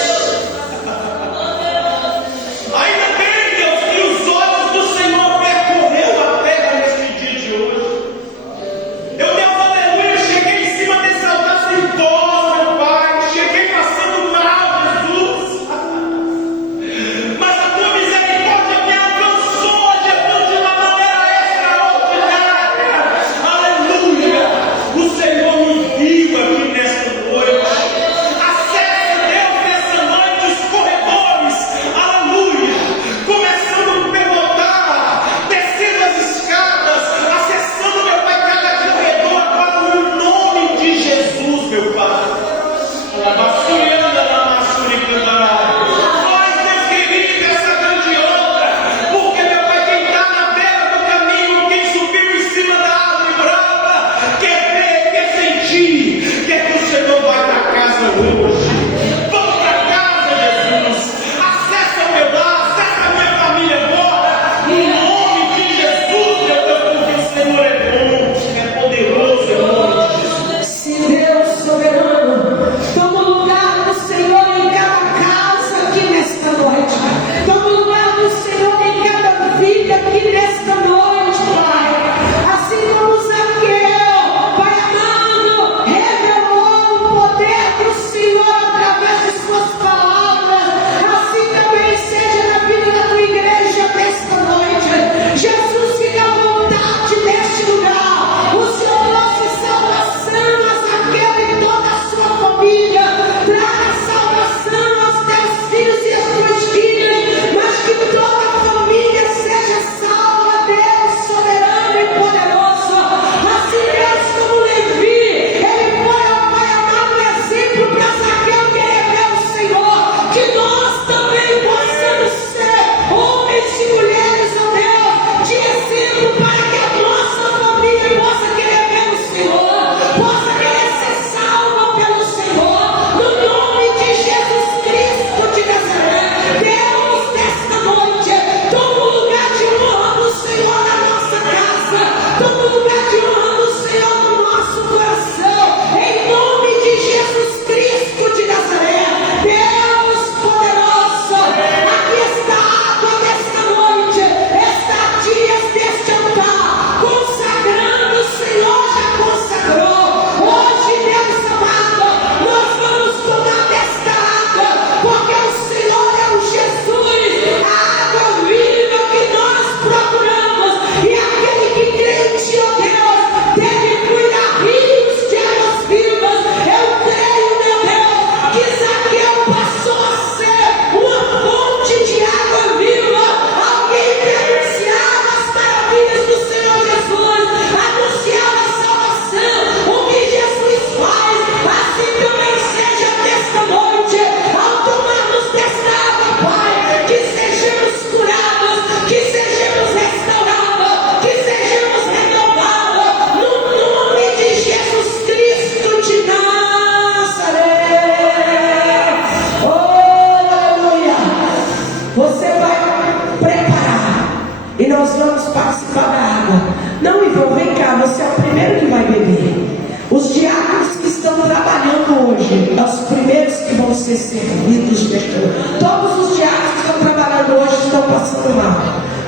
hoje, aos primeiros que vão ser servidos nesta noite. Todos os diáconos que estão trabalhando hoje estão passando mal.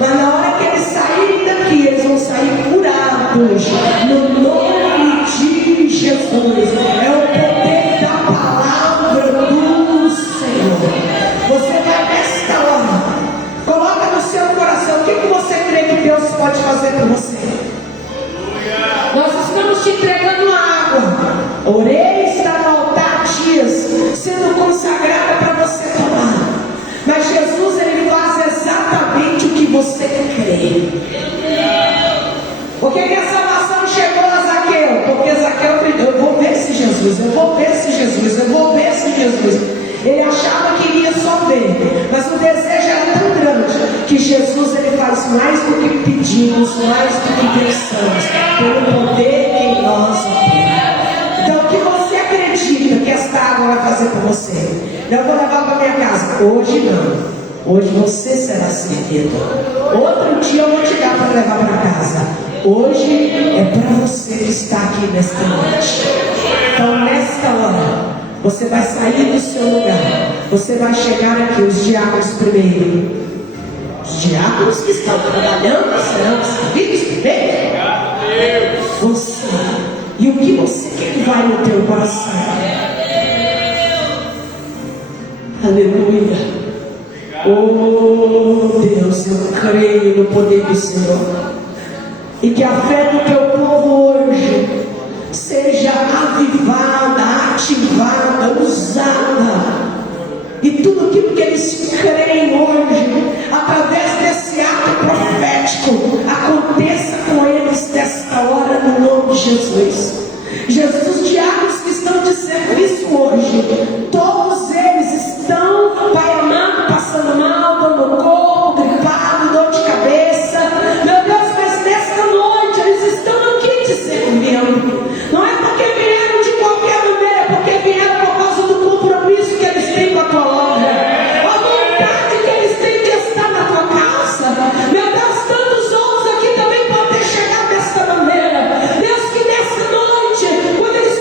Mas na hora que eles saírem daqui, eles vão sair curados. No nome de Jesus. É o poder da palavra do Senhor. Você vai nesta hora. Coloca no seu coração o que você crê que Deus pode fazer por você. Nós estamos te entregando água. A orelha está no altar há dias, sendo consagrada para você tomar. Mas Jesus, ele faz exatamente o que você crê. Por que a salvação chegou a Zaqueu? Porque Zaqueu, eu vou ver esse Jesus, eu vou ver esse Jesus, eu vou ver esse Jesus. Ele achava que iria só ver, mas o desejo era tão grande que Jesus, ele faz mais do que pedimos, mais do que pensamos, pelo poder em nós. Então, o que você acredita que esta água vai fazer por você? Eu vou levar para minha casa. Hoje não. Hoje você será servido. Outro dia eu vou te dar para levar para casa. Hoje é para você que está aqui nesta noite. Então, nesta hora, você vai sair do seu lugar. Você vai chegar aqui, os diáconos primeiro. Os diáconos que estão trabalhando serão servidos primeiro. Você. E o que você quer que vai no teu coração? Aleluia. Oh Deus, eu creio no poder do Senhor. E que a fé do teu povo hoje seja avivada, ativada, usada. E tudo aquilo que eles creem hoje, através desse ato profético, aconteça com eles desta hora, no nome de Jesus. Jesus, os diáconos que estão de serviço hoje, todos eles estão, Pai amado, passando mal, dor no corpo, gripado, dor de cabeça. Meu Deus, mas nesta noite eles estão aqui te servindo. Não é porque vieram de qualquer maneira, é porque vieram por causa do compromisso que eles têm com a tua obra, a vontade que eles têm de estar na tua casa. Meu Deus, tantos outros aqui também podem ter chegado desta maneira. Deus, que nesta noite, quando eles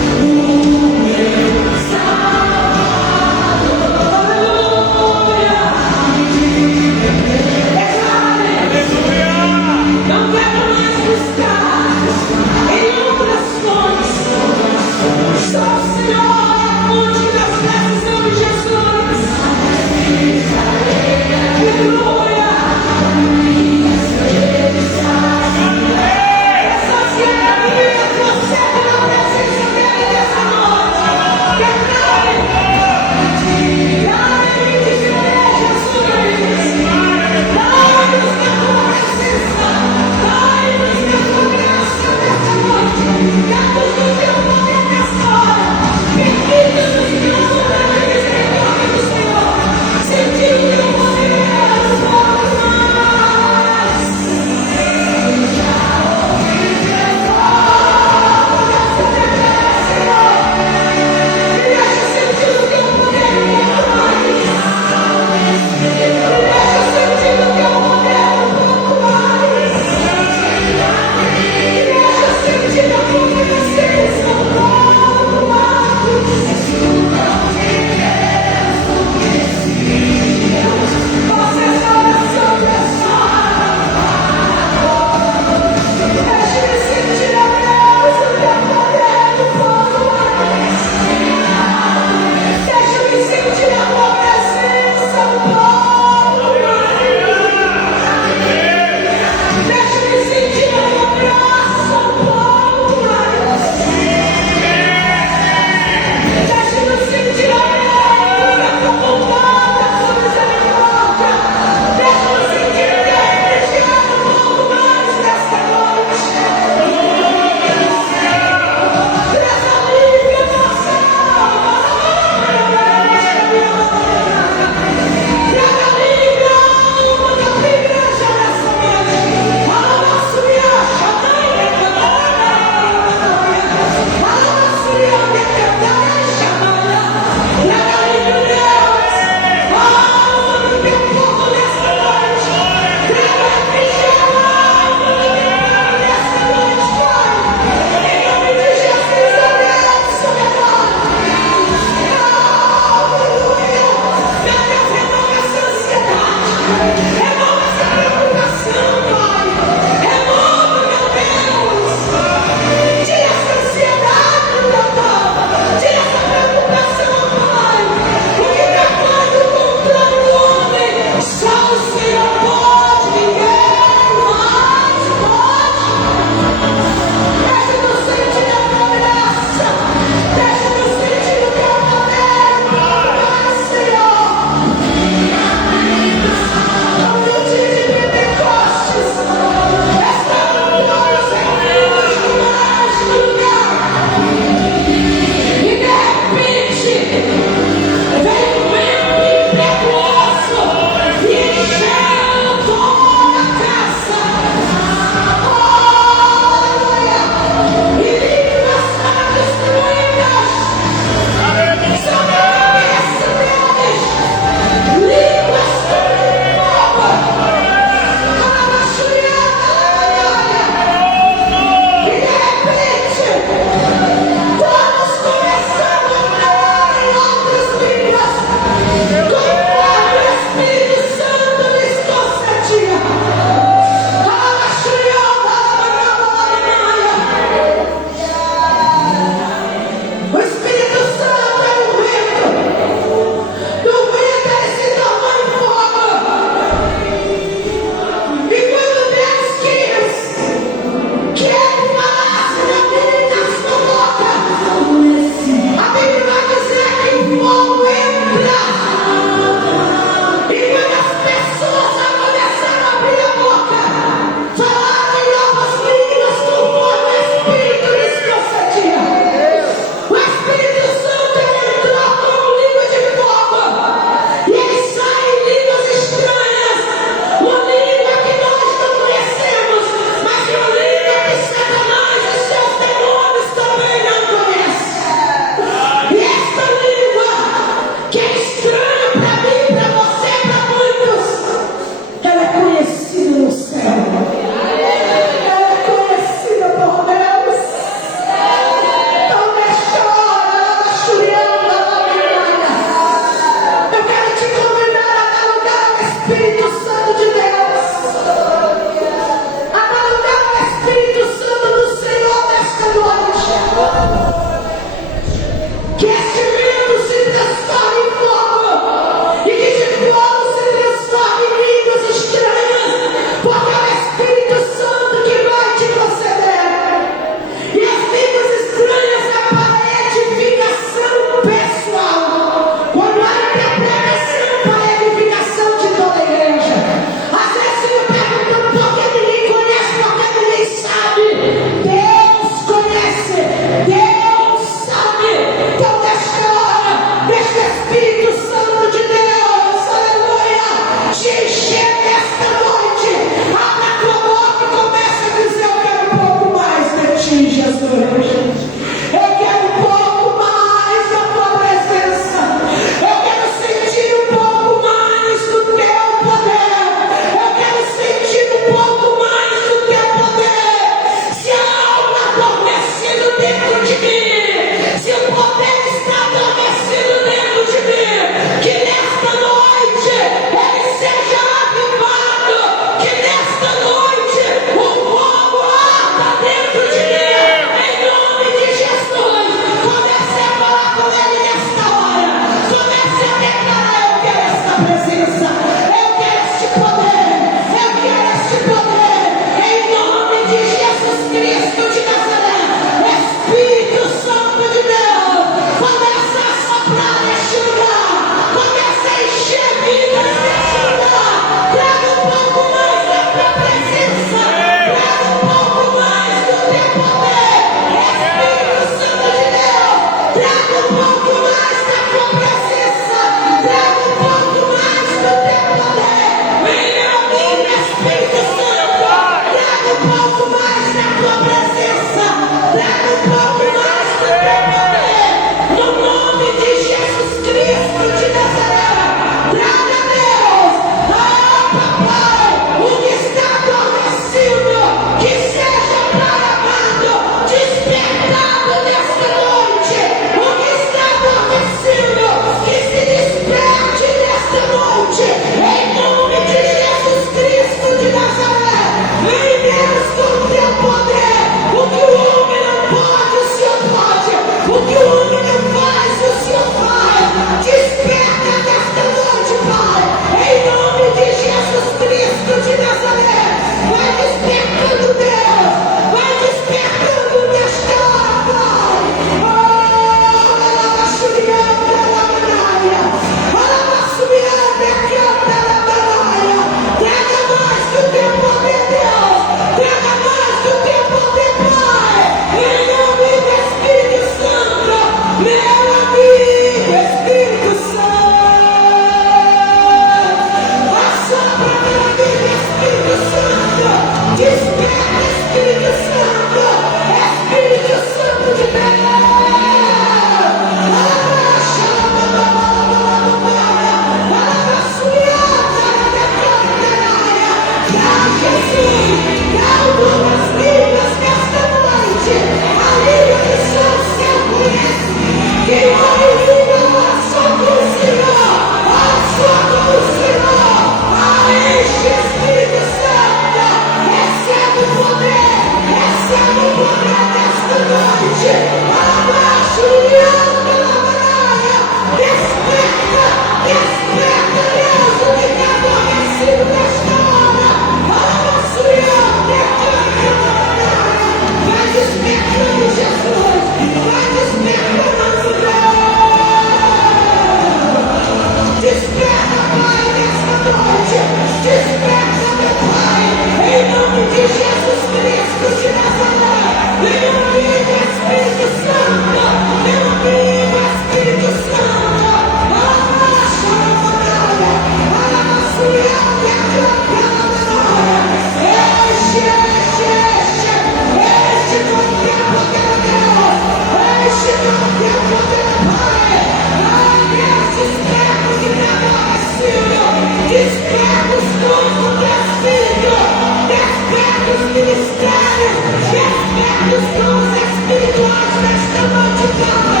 Desperta os dons espirituais desta noite, Pai.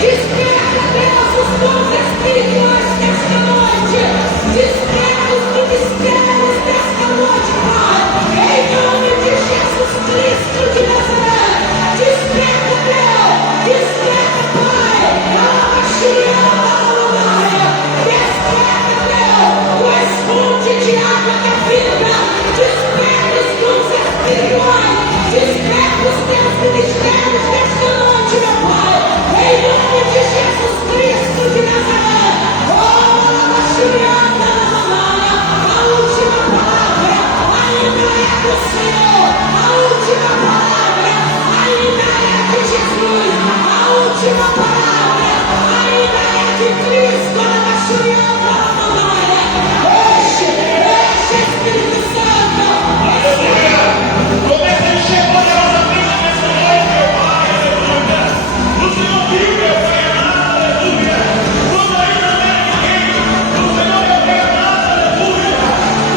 Desperta, Deus, os dons espirituais desta noite. Desperta os ministérios desta noite, Pai. Em nome de Jesus Cristo de Nazaré. Desperta, Deus. Desperta, Pai. Desperta, Deus. O esconde de água da vida. Desperta os dons espirituais. Desperta os teus ministérios desta noite, meu Pai. Em nome de Jesus Cristo de Nazaré. A última palavra ainda é do Senhor. A última palavra ainda é de Jesus. A última palavra ainda é de Cristo. Enche, Espírito Santo. Começa a encher poderosamente nessa noite, meu Pai, aleluia. O Senhor viu, meu Pai amado, aleluia. Quando ainda não era ninguém, o Senhor, meu Pai amado, aleluia.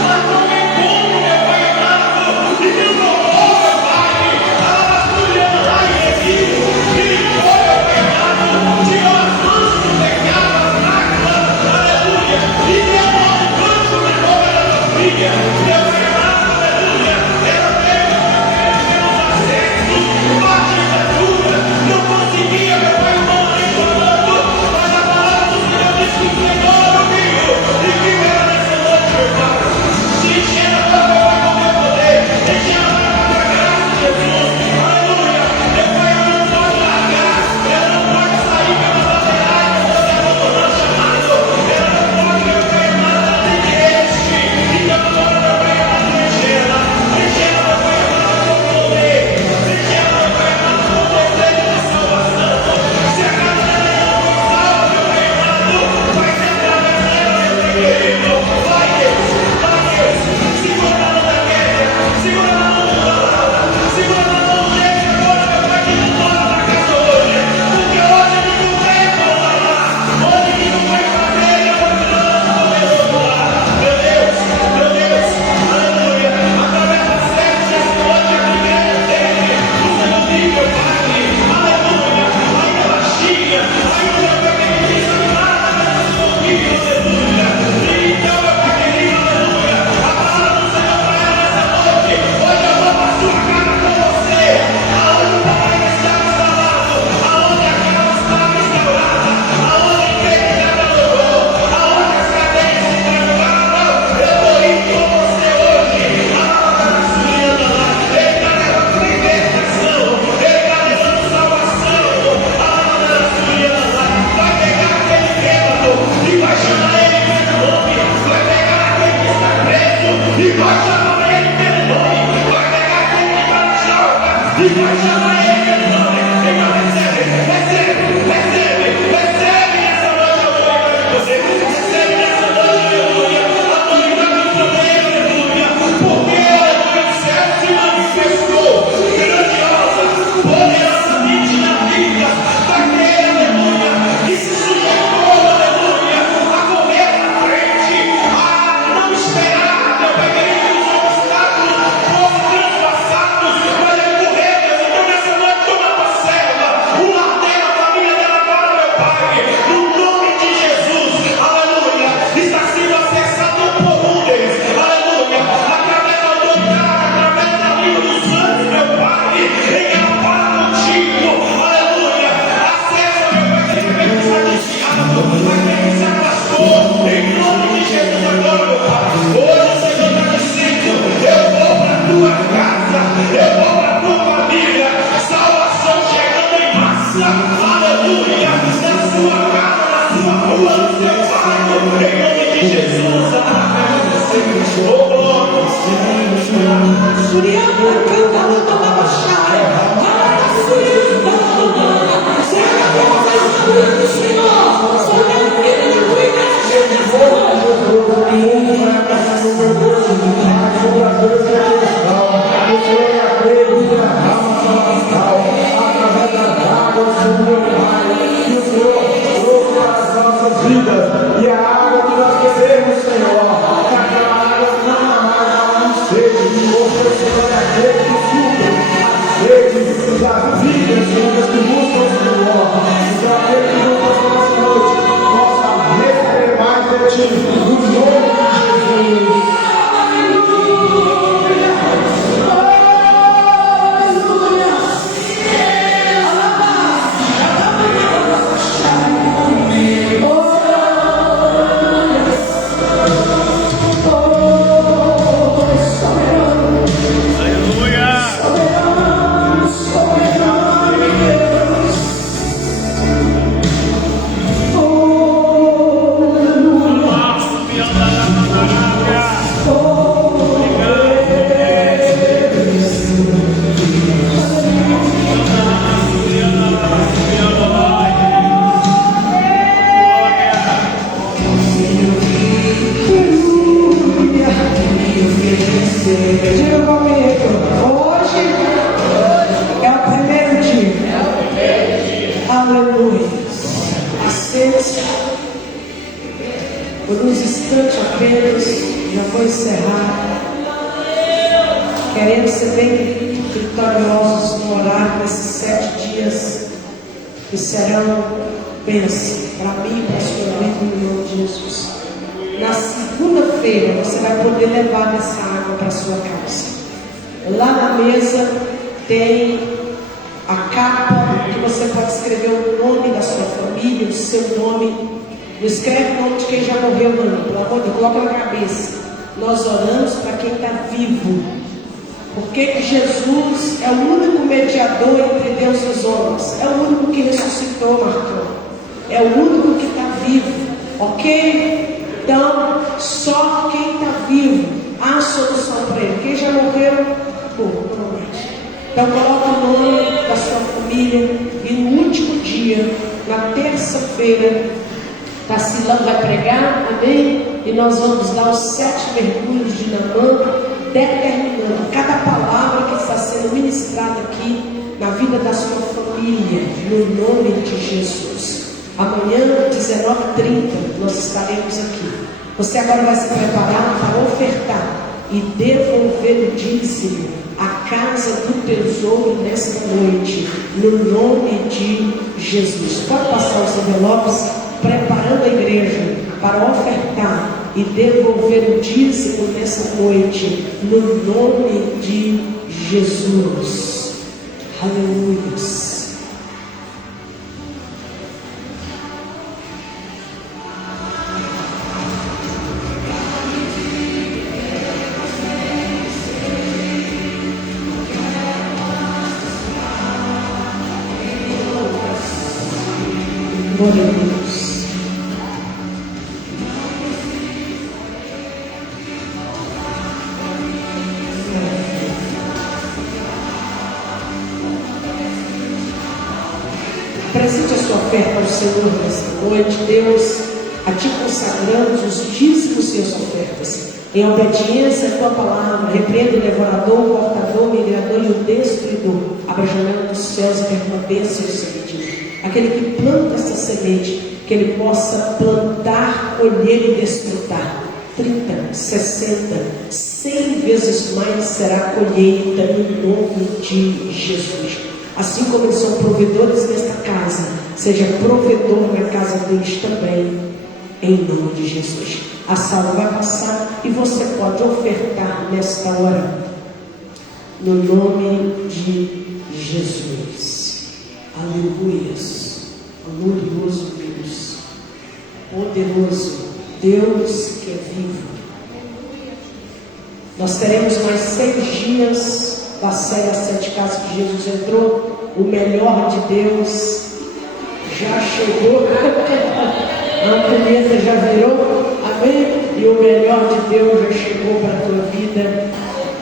Marcou um encontro, meu Pai amado, e transformou, meu Pai, aleluia, lá em Egito. E limpou, meu Pai amado, tirou as mãos do pecado, as mágoas, aleluia. E deu um novo canto na boca da tua filha, meu Pai amado, aleluia. Ela veio, pelos acessos, parte da cura, não conseguia, meu Pai amado, nem falando, mas a palavra do Senhor diz que o Senhor ouviu e que era nessa noite, meu Pai. Se enchendo agora, meu Pai, com teu poder, enchendo agora com tua graça, Jesus, aleluia. Meu Pai, ela não pode largar, ela não pode sair pelas laterais, não pode abandonar o chamado, ela não pode, meu Pai amado, ela tem que resistir. Então agora, meu Pai amado, enche ela, meu Pai amado, com poder, enche ela, meu Pai amado, com desejo de salvação. Se a casa dela ainda não foi salva, meu Pai amado, vai ser através dela, meu Pai querido. Vai, Deus, segura na mão da queda, segura na mão do Laura, segura na mão dele agora, meu Pai, que não mora na casa hoje, porque hoje ele não vai voltar lá, hoje ele não vai fazer, ele é poderoso lá. Meu Deus, aleluia, através das sete dessa noite, a primeira dele, o Senhor vive, meu Pai, aleluia, ainda baixinha, ainda, meu Pai querido, desanimada, mas o Senhor vive, aleluia. Então, meu Pai querido, aleluia, a palavra do Senhor para ela nessa noite, hoje eu vou para a sua casa com você, aonde o papai estava instalado, aonde a casa estava instaurada, aonde a igreja dela adorou, aonde as cadeias se travaram, eu vou ir com você hoje, a palavra da sua lá, ele está levando libertação, ele está levando salvação, a palavra da sua lá, vai pegar aquele bêbado e vai chamar ele pelo nome, vai pegar aquele que está preso e vai chamar ele pelo nome, vai pegar aquele que está na jorda e vai chamar ele pelo nome. Então recebe nessa noite, aleluia, você recebe nessa noite, aleluia, autoridade e poder, aleluia, porque, aleluia, o céu se manifestou grandiosa, poderosamente na vida daquele, aleluia, que se sujeitou, aleluia, a correr na frente, a não esperar, meu Pai querido, que os obstáculos fossem transpassados, mas ele correu, Deus. Então nessa noite toma tua serva, o lar dela, a família dela agora, meu Pai, no nome de Jesus, aleluia, está sendo acessado por um deles, aleluia, através da autoridade, através da língua dos santos, meu Pai, em ela fala contigo, aleluia, acessa, meu Pai, aquele que está desviado, aquele que se afastou, em nome de Jesus agora, meu Pai, hoje o Senhor está dizendo, eu vou para a tua casa, eu vou para a tua família, salvação chegando em massa, aleluia, na sua casa, na sua rua, no seu bairro, em nome de Jesus, oh glória, Suriana, canta, lama, lama, chai. Alaba, Suriana, lama, lama. Será que você está orando, Senhor? Sobre a vida da tua igreja nessa noite. E a água que nós queremos, Senhor, aquela água que não há mais, ela não seja, vencer. Diga comigo, hoje é o primeiro dia. Aleluia. Aceite por uns instantes apenas, já vou encerrar. Queremos ser bem vitoriosos no horário desses 7 dias que serão bênção para mim e para a sua vida em nome de Jesus. Na segunda-feira você vai poder levar essa água para a sua casa. Lá na mesa tem a capa que você pode escrever o nome da sua família, o seu nome. Não escreve o nome de quem já morreu, não. Pelo amor de Deus, coloca na cabeça. Nós oramos para quem está vivo. Porque Jesus é o único mediador entre Deus e os homens. É o único que ressuscitou, Marcão. É o único que está vivo. Ok? Então, só quem está vivo há solução para ele. Quem já morreu, não mexe. Então, coloca o nome da sua família. E no último dia, na terça-feira, Tacilão vai pregar, amém? E nós vamos dar os 7 mergulhos de Naamã, determinando cada palavra que está sendo ministrada aqui na vida da sua família, no nome de Jesus. Amanhã, 19h30, nós estaremos aqui. Você agora vai se preparar para ofertar e devolver o dízimo à casa do tesouro nesta noite, no nome de Jesus. Pode passar os envelopes, preparando a igreja para ofertar e devolver o dízimo nessa noite, no nome de Jesus. Aleluia. Glória a Deus. Apresente a sua oferta ao Senhor nesta noite, Deus, a ti consagramos os dízimos e as ofertas. Em obediência à tua palavra, repreenda o devorador, o cortador, o migrador e o destruidor. Abra a janela dos céus e permaneça o semente. Aquele que planta essa semente, que ele possa plantar, colher e desfrutar. 30, 60, 100 vezes mais será a colheita no nome de Jesus. Assim como eles são provedores nesta casa, seja provedor na casa deles também, em nome de Jesus. A sala vai passar e você pode ofertar nesta hora, no nome de Jesus. Aleluias. Glorioso Deus, poderoso Deus que é vivo. Nós teremos mais 6 dias da série As 7 Casas que Jesus entrou. O melhor de Deus já chegou. A ampulheta já virou, amém? E o melhor de Deus já chegou para a tua vida.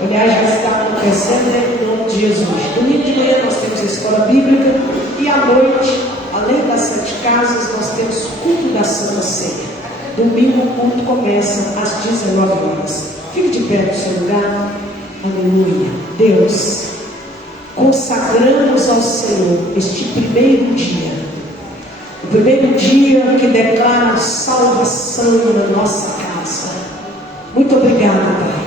Aliás, já está acontecendo em nome de Jesus. Domingo de manhã nós temos a escola bíblica e à noite, além das 7 casas, nós temos culto da Santa Ceia. Domingo o culto começa às 19 horas. Fique de pé no seu lugar. Aleluia. Deus, consagramos ao Senhor este primeiro dia. O primeiro dia que declara salvação na nossa casa. Muito obrigado, Pai.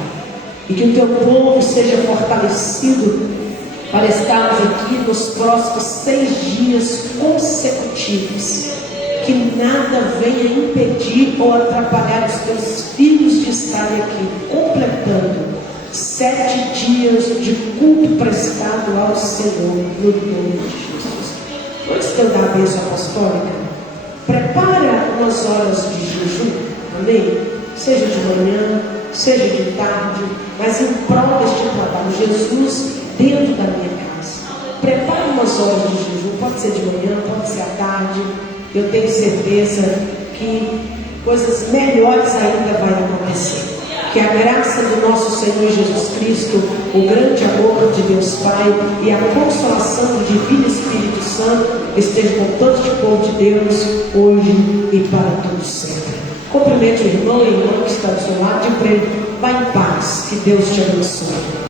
E que o teu povo seja fortalecido para estarmos aqui nos próximos 6 dias consecutivos. Que nada venha impedir ou atrapalhar os teus filhos de estarem aqui, completando 7 dias de culto prestado ao Senhor, no nome de Jesus. Antes de eu dar a bênção apostólica, prepara umas horas de jejum, amém? Seja de manhã, seja de tarde, mas em prol deste trabalho, Jesus dentro da minha casa. Prepare umas horas de jejum, pode ser de manhã, pode ser à tarde. Eu tenho certeza que coisas melhores ainda vai acontecer. Que a graça do nosso Senhor Jesus Cristo, o grande amor de Deus Pai e a consolação do Divino Espírito Santo esteja com todo o povo de Deus, hoje e para todo sempre. Cumprimente o irmão e o irmão que está do seu lado, de prêmio. Vá em paz. Que Deus te abençoe.